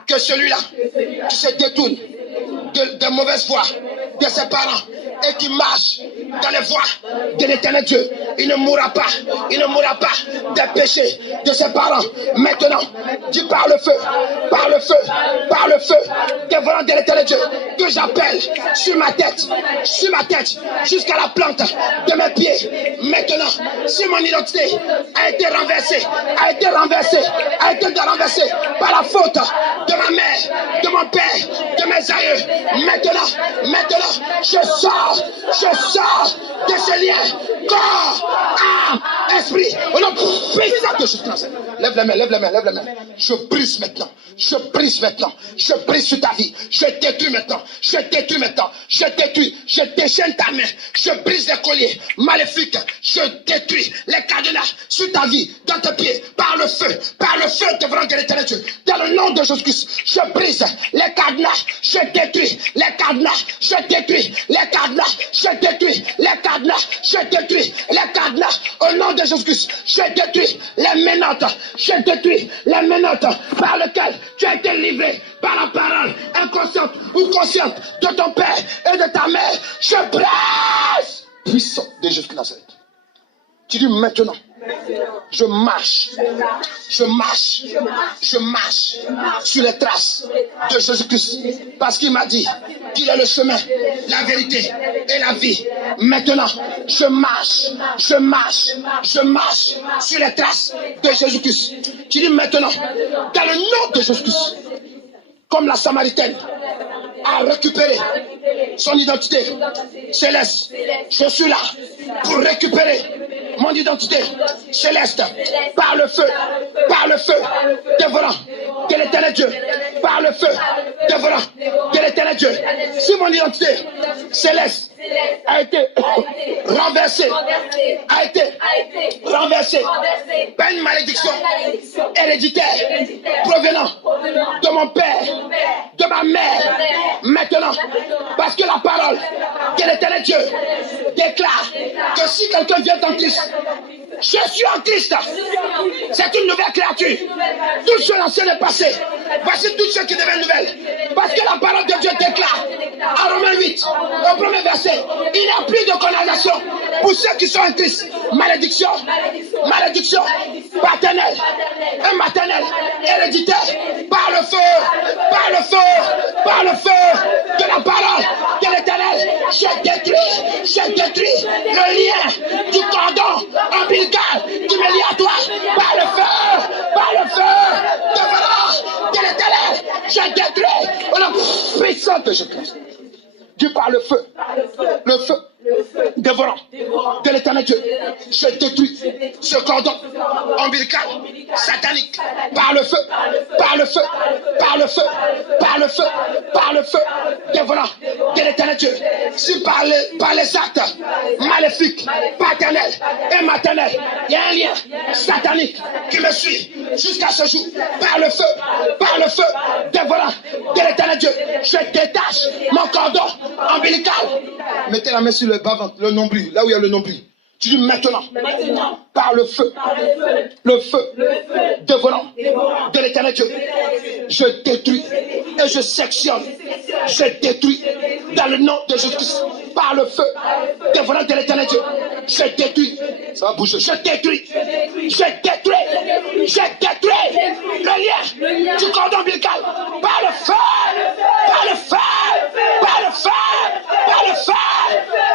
que celui-là qui se détourne de mauvaises voies de ses parents et qui marche dans les voies de l'éternel Dieu, il ne mourra pas des péchés de ses parents. Maintenant, dis par le feu, dévorant de l'éternel Dieu, que j'appelle sur ma tête, jusqu'à la plante de mes pieds. Maintenant, si mon identité a été renversée par la faute de ma mère, de mon père, de mes aïeux, maintenant, je sors de ce lien, corps, âme, esprit, au nom puissant de Jésus-Christ. Lève la main. Je brise maintenant, je brise sur ta vie, je détruis maintenant, je déchaîne ta main, je brise les colliers maléfiques, je détruis les cadenas sur ta vie, dans tes pieds, par le feu devant de l'éternel Dieu. Dans le nom de Jésus-Christ, je brise les cadenas, je détruis les cadenas, je détruis les cadenas, je détruis les cadenas, je détruis les cadenas, au nom de Jésus-Christ, je détruis les menottes, par lesquelles tu as été livré par la parole inconsciente ou consciente de ton père et de ta mère. Je brise puissant de Jésus-Christ. Tu dis maintenant, je marche sur les traces de Jésus-Christ, parce qu'il m'a dit qu'il est le chemin, la vérité et la vie. Maintenant, je marche sur les traces de Jésus-Christ. Tu dis maintenant, dans le nom de Jésus-Christ, comme la Samaritaine a récupéré son identité céleste, je suis là pour récupérer mon identité céleste, par le feu, dévorant de l'éternel Dieu, par le feu, dévorant de l'éternel Dieu. Si mon identité céleste a été renversée, par une malédiction héréditaire provenant de mon père, de ma mère, maintenant, parce que la parole de l'éternel Dieu déclare que si quelqu'un vient en Christ, je suis en Christ, c'est une nouvelle créature. Tout ce l'ancien est passé, voici tout ce qui devient nouvelle, parce que la parole de Dieu déclare en Romains 8, au premier verset, il n'y a plus de condamnation pour ceux qui sont en Christ. Malédiction, paternelle et maternelle, héréditaire, par le feu de la parole de l'éternel. J'ai détruit le lien du cordon ombilical qui me lie à toi, par le feu de l'éternel. J'ai détruit au nom puissant de Jésus-Christ. Dieu par le feu dévorant de l'éternel Dieu. Je détruis ce cordon ombilical satanique par le feu dévorant de l'éternel Dieu. Si par les actes maléfiques, paternels et maternels, il y a un lien satanique qui me suit jusqu'à ce jour, par le feu dévorant de l'éternel Dieu, je détache mon cordon ombilical. Mettez la main sur le bas-ventre, le nombril, là où il y a le nombril. Tu dis maintenant, par le feu dévorant de l'éternel Dieu, je détruis et je sectionne, je détruis dans le nom de Jésus-Christ, par le feu dévorant de l'éternel Dieu, je détruis, ça va bouger, je détruis le lien du cordon ombilical, par le feu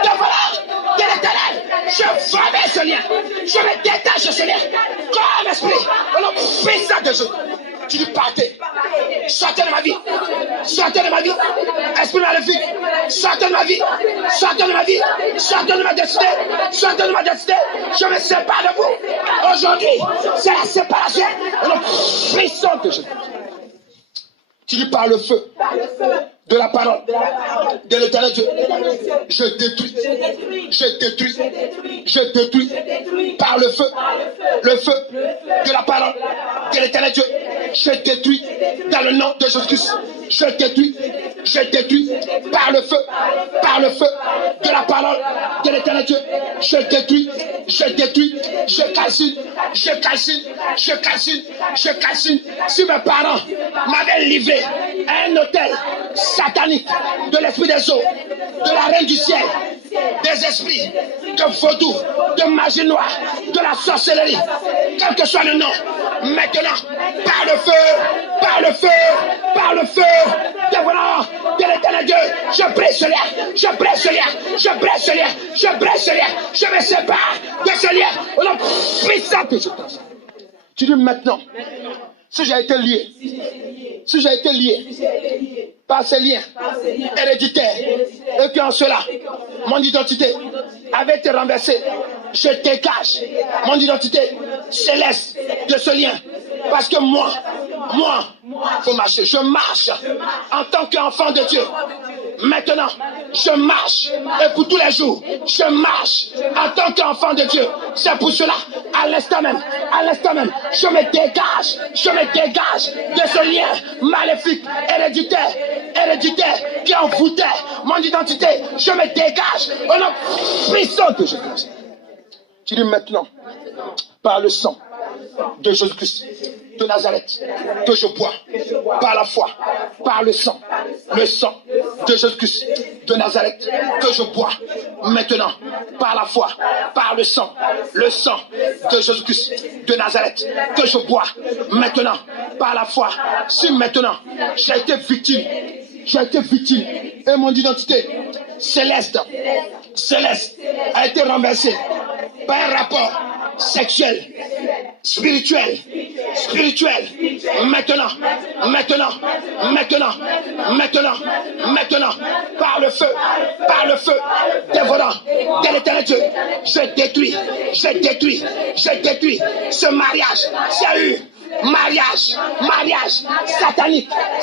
dévorant de l'éternel. Je frappe ce lien, je me détache de ce lien, comme esprit, au nom puissant de Jésus. Tu dis partez, sortez de ma vie, esprit maléfique, sortez de ma vie, sortez de ma destinée, je me sépare de vous. Aujourd'hui, c'est la séparation, au nom puissant de Jésus. Tu dis par le feu de la parole de l'éternel Dieu, je détruis par le feu de la parole de l'éternel Dieu, je détruis dans le nom de Jésus-Christ, je détruis par le feu de la parole de l'éternel Dieu, je détruis, je calcine. Si mes parents m'avaient livré à un hôtel satanique de l'esprit des eaux, de la reine du ciel, des esprits de vaudou, de magie noire, de la sorcellerie, quel que soit le nom, maintenant, par le feu, dévorant de l'éternel Dieu, je brise ce lien, je me sépare de ce lien, au nom puissant de Jésus. Tu dis maintenant, si j'ai été lié par ces liens héréditaires, et qu'en cela, mon identité avait été renversée, je dégage mon identité céleste de ce lien. Parce que moi, faut marcher. Je marche en tant qu'enfant de Dieu. Maintenant, je marche. Et pour tous les jours, je marche en tant qu'enfant de Dieu. C'est pour cela, à l'instant même, je me dégage de ce lien maléfique, héréditaire, qui envoûtait mon identité. Je me dégage au nom puissant de Jésus-Christ. Tu dis maintenant, par le sang de Jésus-Christ de Nazareth, que je bois, par la foi, par le sang de Jésus-Christ de Nazareth, que je bois maintenant, par la foi, par le sang de Jésus-Christ de Nazareth, que je bois maintenant, par la foi. Si maintenant j'ai été victime, et mon identité céleste a été renversée par un rapport sexuel, spirituel, spirituel. Maintenant, maintenant, maintenant, maintenant, maintenant, par le feu, dévorant de l'éternel Dieu, je détruis ce mariage, mariage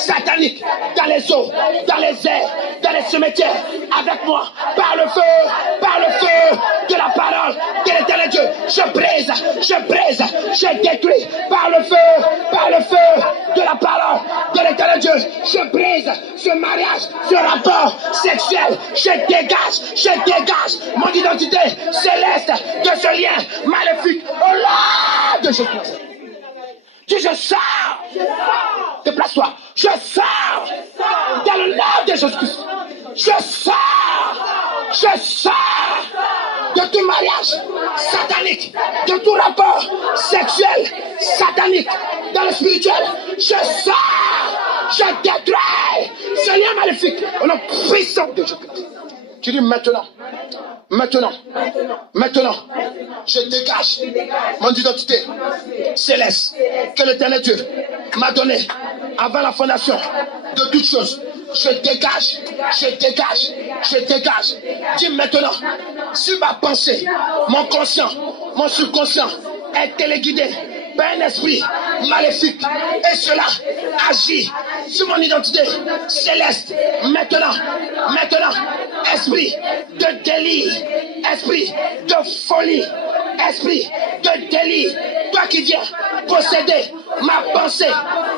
satanique, dans les eaux, dans les airs, dans les cimetières, avec moi, par le feu de la parole de l'éternel Dieu, je brise, je détruis, par le feu de la parole de l'éternel Dieu, je brise ce mariage, ce rapport sexuel, je dégage mon identité céleste de ce lien maléfique au nom de Jésus-Christ. Je sors. Déplace-toi. Je sors. Dans le nom de Jésus-Christ. Je sors de tout mariage satanique, de tout rapport sexuel satanique dans le spirituel. Je sors. Je détruis ce lien maléfique au nom puissant de Jésus-Christ. Tu dis maintenant, je dégage mon identité céleste que l'éternel Dieu m'a donnée avant la fondation de toutes choses. Je dégage. Dis maintenant, si ma pensée, mon conscient, mon subconscient est téléguidé par un esprit maléfique et cela agit sur mon identité céleste. Maintenant, esprit de délire, esprit de folie, esprit de délire, toi qui viens posséder ma pensée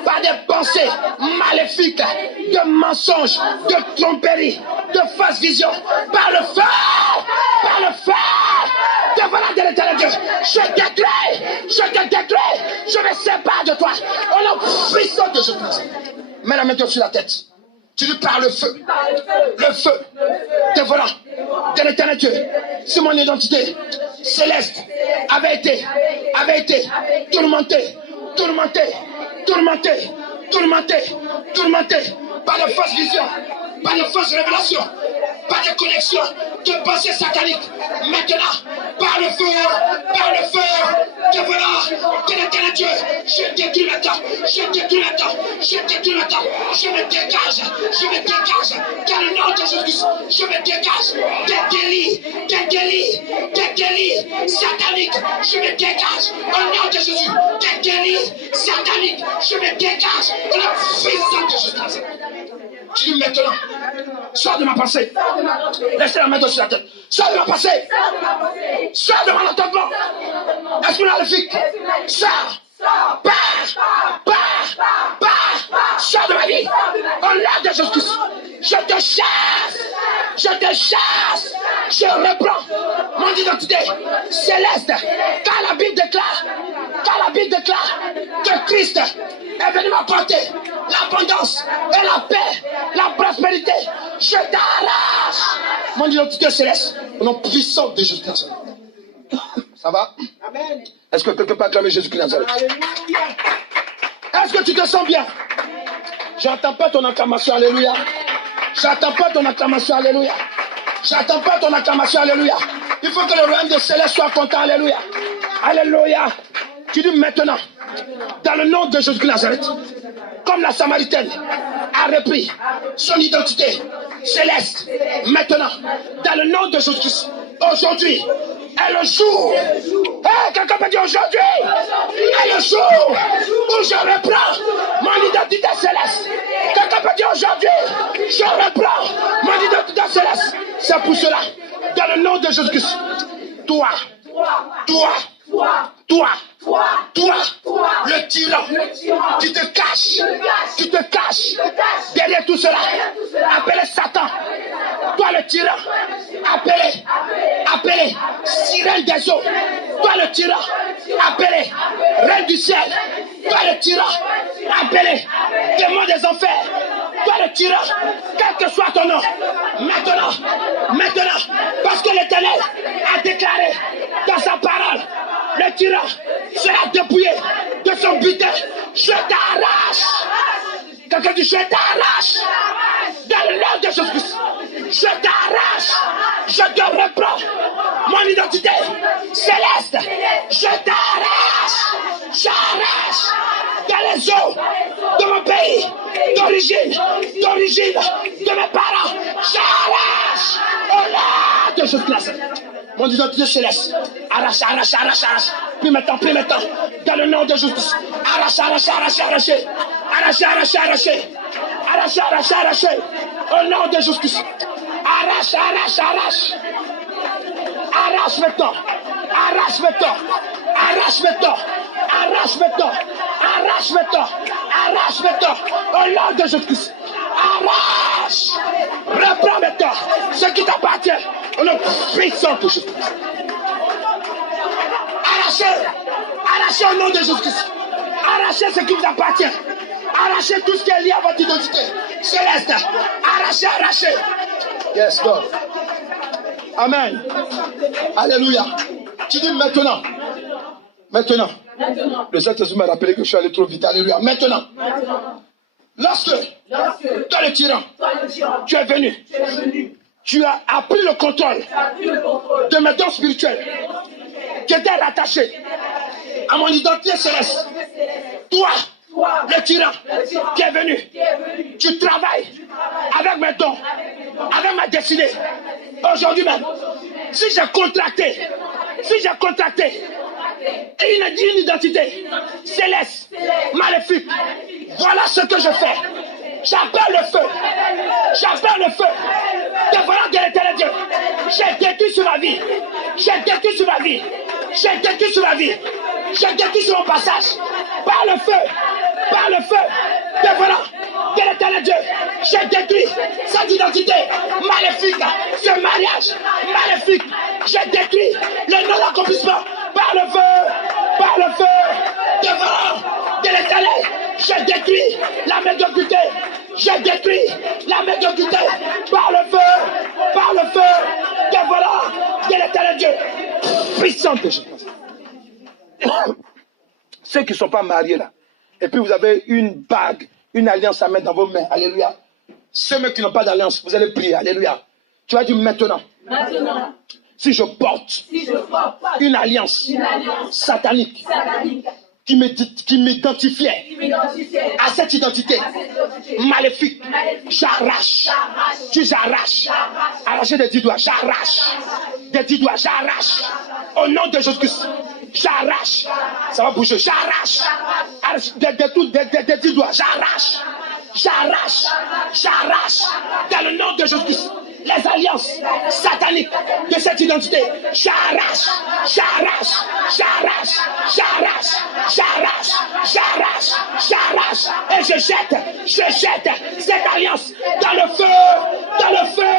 par des pensées maléfiques, de mensonges, de tromperies, de fausses visions, par le feu, devant de l'éternel Dieu, je te détruis, je me sépare de toi, au nom puissant de Jésus-Christ. Mets la main sur la tête. Tu lui parles le feu dévorant de l'éternel Dieu. Si mon identité céleste avait été tourmentée par de fausses visions, par de fausses révélations, par de connexions de pensées sataniques. Maintenant, par le feu, dévorant de l'éternel Dieu, je détruis le temps, je me dégage, dans le nom de Jésus, je me dégage des délits sataniques, je me dégage au nom de Jésus, des délits sataniques, je me dégage au nom puissant de Jésus. Tu dis maintenant, sors de ma pensée, laissez la main sur la tête, sors de ma pensée, sors de mon entendement, esprit maléfique, sors, sors de ma vie, au nom de Jésus-Christ, je te chasse, je reprends mon identité céleste, car la Bible déclare que Christ est venu m'apporter l'abondance et la paix, la prospérité. Je t'arrache mon identité céleste au nom puissant de Jésus-Christ. Ça va? Amen. Est-ce que quelqu'un peut acclamer Jésus-Christ Nazareth? Est-ce que tu te sens bien? J'entends pas ton acclamation, alléluia. J'entends pas ton acclamation, alléluia. Il faut que le royaume des célestes soit content, alléluia. Alléluia. Tu dis maintenant, dans le nom de Jésus-Christ Nazareth, comme la Samaritaine a repris son identité céleste, maintenant, dans le nom de Jésus-Christ, aujourd'hui est le jour. Quelqu'un peut dire aujourd'hui est le jour où je reprends mon identité céleste. Quelqu'un peut dire aujourd'hui, je reprends mon identité céleste. C'est pour cela, dans le nom de Jésus-Christ, toi, le tyran, tu te caches derrière tout cela, appelé Satan. Toi le tyran, appelé sirène des eaux. Toi le tyran, appelé reine du ciel. Toi le tyran, appelé démon des enfers. Toi le tyran, quel que soit ton nom, maintenant, parce que l'Éternel a déclaré dans sa parole, le tyran sera dépouillé de son butin. Je t'arrache. Quelqu'un dit je t'arrache. Dans le nom de Jésus-Christ, je t'arrache. Je te reprends mon identité céleste. Je t'arrache. les eaux de mon pays, d'origine, de mes parents. J'arrache au nom de Jésus-Christ. Mon identité céleste. Arrache, arrache, arrache, arrache. Plus maintenant, dans le nom de Jésus. Arrache, arrache, arrache, arrache. Arrache, arrache, arrache. Arrache, arrache, arrache. Au nom de Jésus. Arrache, arrache, arrache. Arrache maintenant. Arrache maintenant. Arrache maintenant. Arrache maintenant. Arrache maintenant. Arrache maintenant. Au nom de Jésus. Arrache. Reprends maintenant ce qui t'appartient. Au nom puissant de Jésus. Arrachez. Arrachez au nom de Jésus. Arrachez ce qui vous appartient. Arrachez tout ce qui est lié à votre identité céleste. Arrachez, arrachez. Yes, Lord. Amen. Alléluia. Tu dis maintenant. Maintenant. Le Saint-Esprit m'a rappelé que je suis allé trop vite. Alléluia. Maintenant. Lorsque toi le tyran, tu es venu, tu as appris le contrôle de mes dons spirituels qui étaient rattachés à mon identité céleste. Toi, le tyran qui est venu, tu travailles avec mes dons, avec ma destinée. Aujourd'hui même, si j'ai contracté une identité céleste, maléfique, voilà ce que je fais. J'appelle le feu. J'appelle le feu. Dévorant de l'éternel Dieu. J'ai détruit sur ma vie. J'ai détruit sur ma vie. J'ai détruit sur ma vie. J'ai détruit sur mon passage. Par le feu. Par le feu. Dévorant de l'éternel Dieu. J'ai détruit cette identité maléfique. Ce mariage maléfique. J'ai détruit le non-accomplissement. Par le feu. Par le feu. Dévorant de l'éternel. J'ai détruit la médiocrité. J'ai détruit la médiocrité par le feu, dévorant de l'éternel Dieu. Puissant de Jésus. Ceux qui ne sont pas mariés là, et puis vous avez une bague, une alliance à mettre dans vos mains, alléluia. Ceux qui n'ont pas d'alliance, vous allez prier, alléluia. Tu vas dire maintenant. Si je porte une alliance satanique, qui m'identifiait à cette identité maléfique, j'arrache. Tu j'arrache. Arracher des 10 doigts, j'arrache. Des 10 doigts, j'arrache. Au nom de Jésus-Christ, j'arrache. Ça va bouger, j'arrache. Des 10 doigts, j'arrache. J'arrache. J'arrache. Dans le nom de Jésus-Christ. Les alliances sataniques de cette identité, j'arrache, j'arrache, j'arrache, j'arrache, j'arrache, j'arrache, j'arrache, et je jette cette alliance dans le feu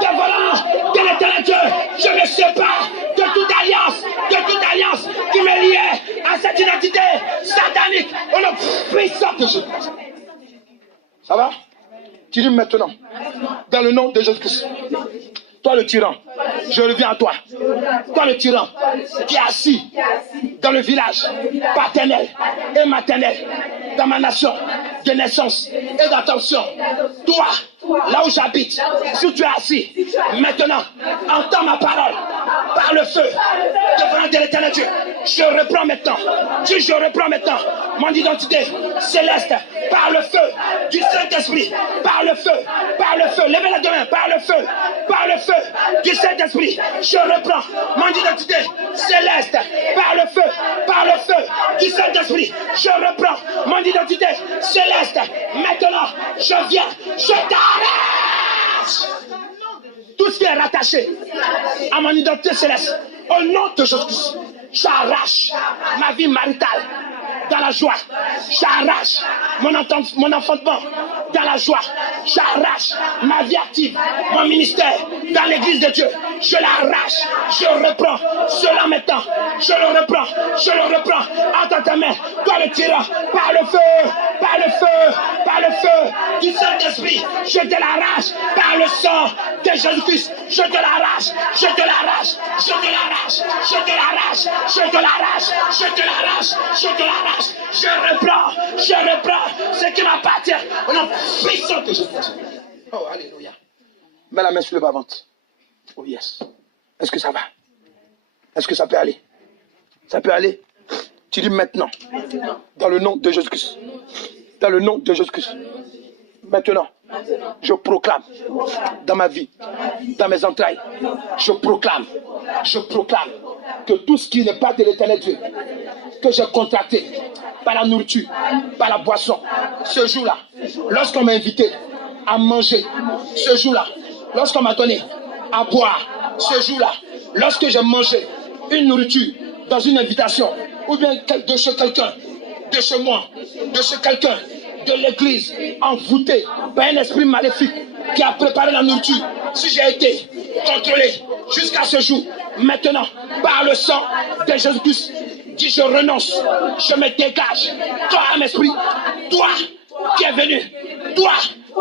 dévorant de l'éternel Dieu. Je me sépare de toute alliance qui me liait à cette identité satanique au nom puissant de Jésus. Ça va? Tu dis maintenant, dans le nom de Jésus-Christ, toi le tyran, je reviens à toi. Toi le tyran qui est assis dans le village paternel et maternel, dans ma nation de naissance et d'attention. Toi, là où j'habite, si tu es assis, maintenant, entends ma parole par le feu devant de l'éternel Dieu. Je reprends maintenant. Je reprends maintenant mon identité céleste par le feu du Saint-Esprit. Par le feu. Levez les deux mains. Par le feu du Saint-Esprit. Je reprends mon identité céleste par le feu du Saint-Esprit. Je reprends mon identité céleste. Maintenant, je viens, je t'arrache. Tout ce qui est rattaché à mon identité céleste, au nom de Jésus, j'arrache ma vie maritale dans la joie. J'arrache mon enfantement dans la joie. J'arrache ma vie active, mon ministère dans l'église de Dieu. Je l'arrache, je reprends cela maintenant. Je le reprends entre ta main. Toi le tyran, par le feu du Saint-Esprit. Je te l'arrache par le sang de Jésus-Christ. Je te l'arrache. Je reprends ce qui m'appartient au nom puissant de Jésus. Oh, alléluia. Mets la main sur le bas-ventre. Oh, yes. Est-ce que ça va? Est-ce que ça peut aller? Ça peut aller? Tu dis maintenant. Dans le nom de Jésus-Christ. Dans le nom de Jésus-Christ. Maintenant, je proclame dans ma vie, dans mes entrailles, je proclame que tout ce qui n'est pas de l'Éternel Dieu, que j'ai contracté par la nourriture, par la boisson, ce jour-là, lorsqu'on m'a invité à manger, ce jour-là, lorsqu'on m'a donné à boire, ce jour-là, lorsque j'ai mangé une nourriture dans une invitation, ou bien de chez quelqu'un, de chez moi, de chez quelqu'un, de l'église, envoûté par un esprit maléfique qui a préparé la nourriture, si j'ai été contrôlé jusqu'à ce jour, maintenant, par le sang de Jésus-Christ, dis je renonce, je me dégage. Toi, âme esprit, toi qui es venu, toi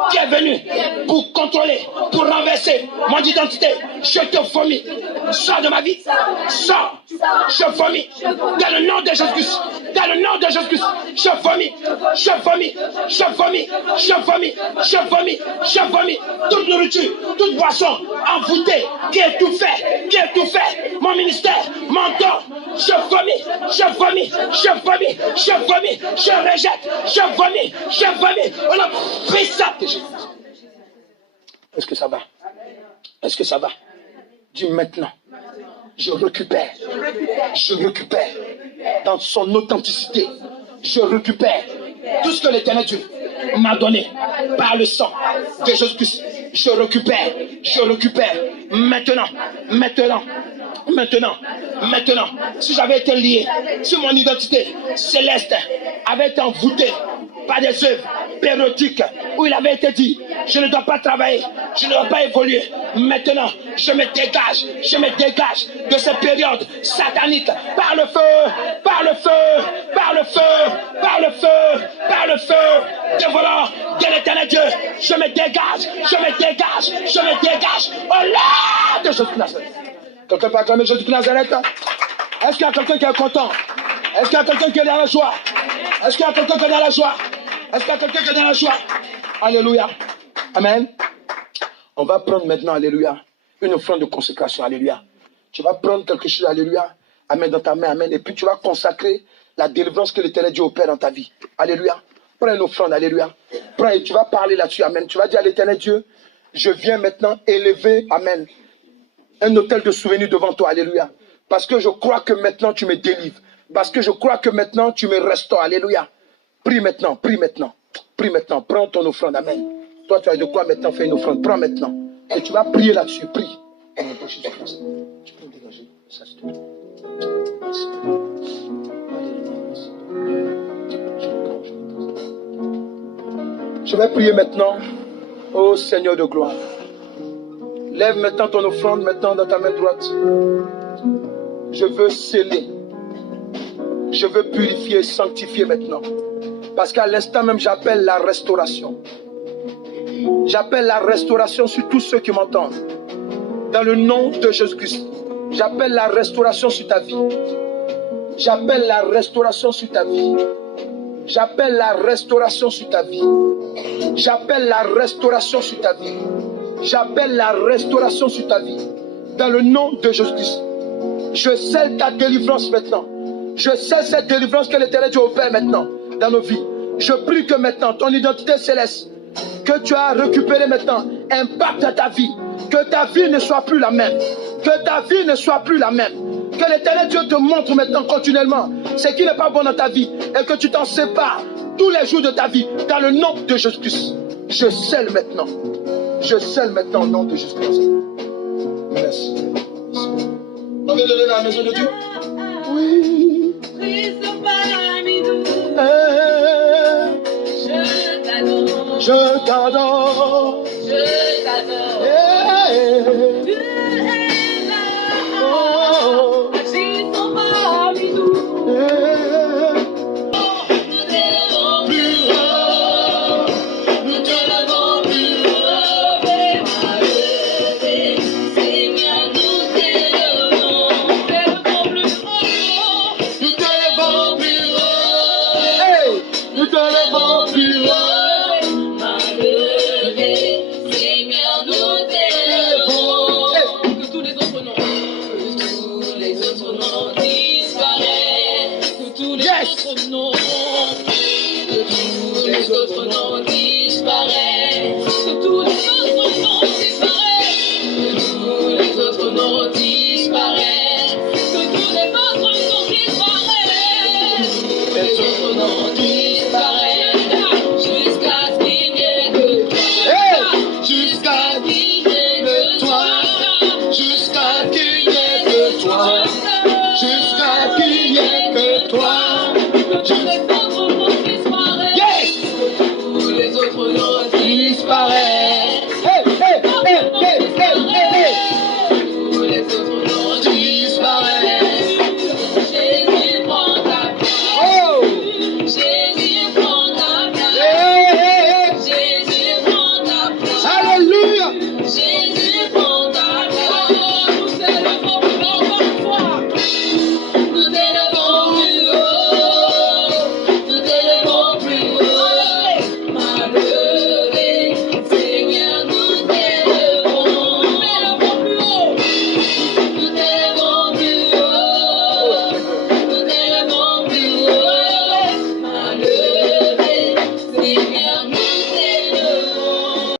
qui est venu pour contrôler, pour renverser mon identité, je te vomis. Sors de ma vie, sors, je vomis. Dans le nom de Jésus-Christ, dans le nom de Jésus-Christ, je vomis, je vomis, je vomis, je vomis, je vomis, je vomis. Toute nourriture, toute boisson envoûtée, qui étouffait mon ministère, mon don, je vomis, je vomis, je vomis, je vomis, je rejette, je vomis, je vomis. On a pris ça. Est-ce que ça va? Est-ce que ça va? Dis maintenant, je récupère dans son authenticité, je récupère tout ce que l'Éternel Dieu m'a donné par le sang de Jésus-Christ. Je récupère maintenant, si j'avais été lié, si mon identité céleste avait été envoûtée par des œuvres périodiques où il avait été dit, je ne dois pas travailler, je ne dois pas évoluer. Maintenant, je me dégage de cette période satanique par le feu, par le feu, par le feu, par le feu, par le feu, dévorant de l'Éternel Dieu. Je me dégage. Oh là de Jésus de Nazareth. Quelqu'un peut acclamer Jésus de Nazareth? Est-ce qu'il y a quelqu'un qui est content? Est-ce qu'il y a quelqu'un qui est dans la joie? Est-ce qu'il y a quelqu'un qui est dans la joie? Est-ce qu'il y a quelqu'un qui est dans la joie? Alléluia. Amen. On va prendre maintenant, alléluia, une offrande de consécration, alléluia. Tu vas prendre quelque chose, alléluia, amen, dans ta main, amen, et puis tu vas consacrer la délivrance que l'Éternel Dieu opère dans ta vie. Alléluia. Prends une offrande, alléluia. Prends et tu vas parler là-dessus, amen. Tu vas dire à l'Éternel Dieu, je viens maintenant élever, amen, un autel de souvenirs devant toi, alléluia. Parce que je crois que maintenant tu me délivres. Parce que je crois que maintenant tu me restaures, alléluia. Prie maintenant. Prends ton offrande, amen. Toi, tu as de quoi maintenant faire une offrande. Prends maintenant. Et tu vas prier là-dessus. Prie. Tu peux me dégager. Ça, s'il te plaît. Merci. Je vais prier maintenant. Ô Seigneur de gloire. Lève maintenant ton offrande maintenant dans ta main droite. Je veux sceller. Je veux purifier, sanctifier maintenant. Parce qu'à l'instant même, j'appelle la restauration. J'appelle la restauration sur tous ceux qui m'entendent. Dans le nom de Jésus-Christ. J'appelle la restauration sur ta vie. J'appelle la restauration sur ta vie. J'appelle la restauration sur ta vie. J'appelle la restauration sur ta vie. J'appelle la restauration sur ta vie. Dans le nom de Jésus-Christ. Je scelle ta délivrance maintenant. Je scelle cette délivrance que l'Éternel Dieu opère maintenant dans nos vies. Je prie que maintenant ton identité céleste que tu as récupérée maintenant impacte ta vie. Que ta vie ne soit plus la même. Que ta vie ne soit plus la même. Que l'Éternel Dieu te montre maintenant continuellement ce qui n'est pas bon dans ta vie et que tu t'en sépares tous les jours de ta vie dans le nom de Jésus-Christ. Je scelle maintenant. Je scelle maintenant au nom de Jésus-Christ. Merci. On vient de donner dans la maison de Dieu. Oui. Je t'adore. Je t'adore.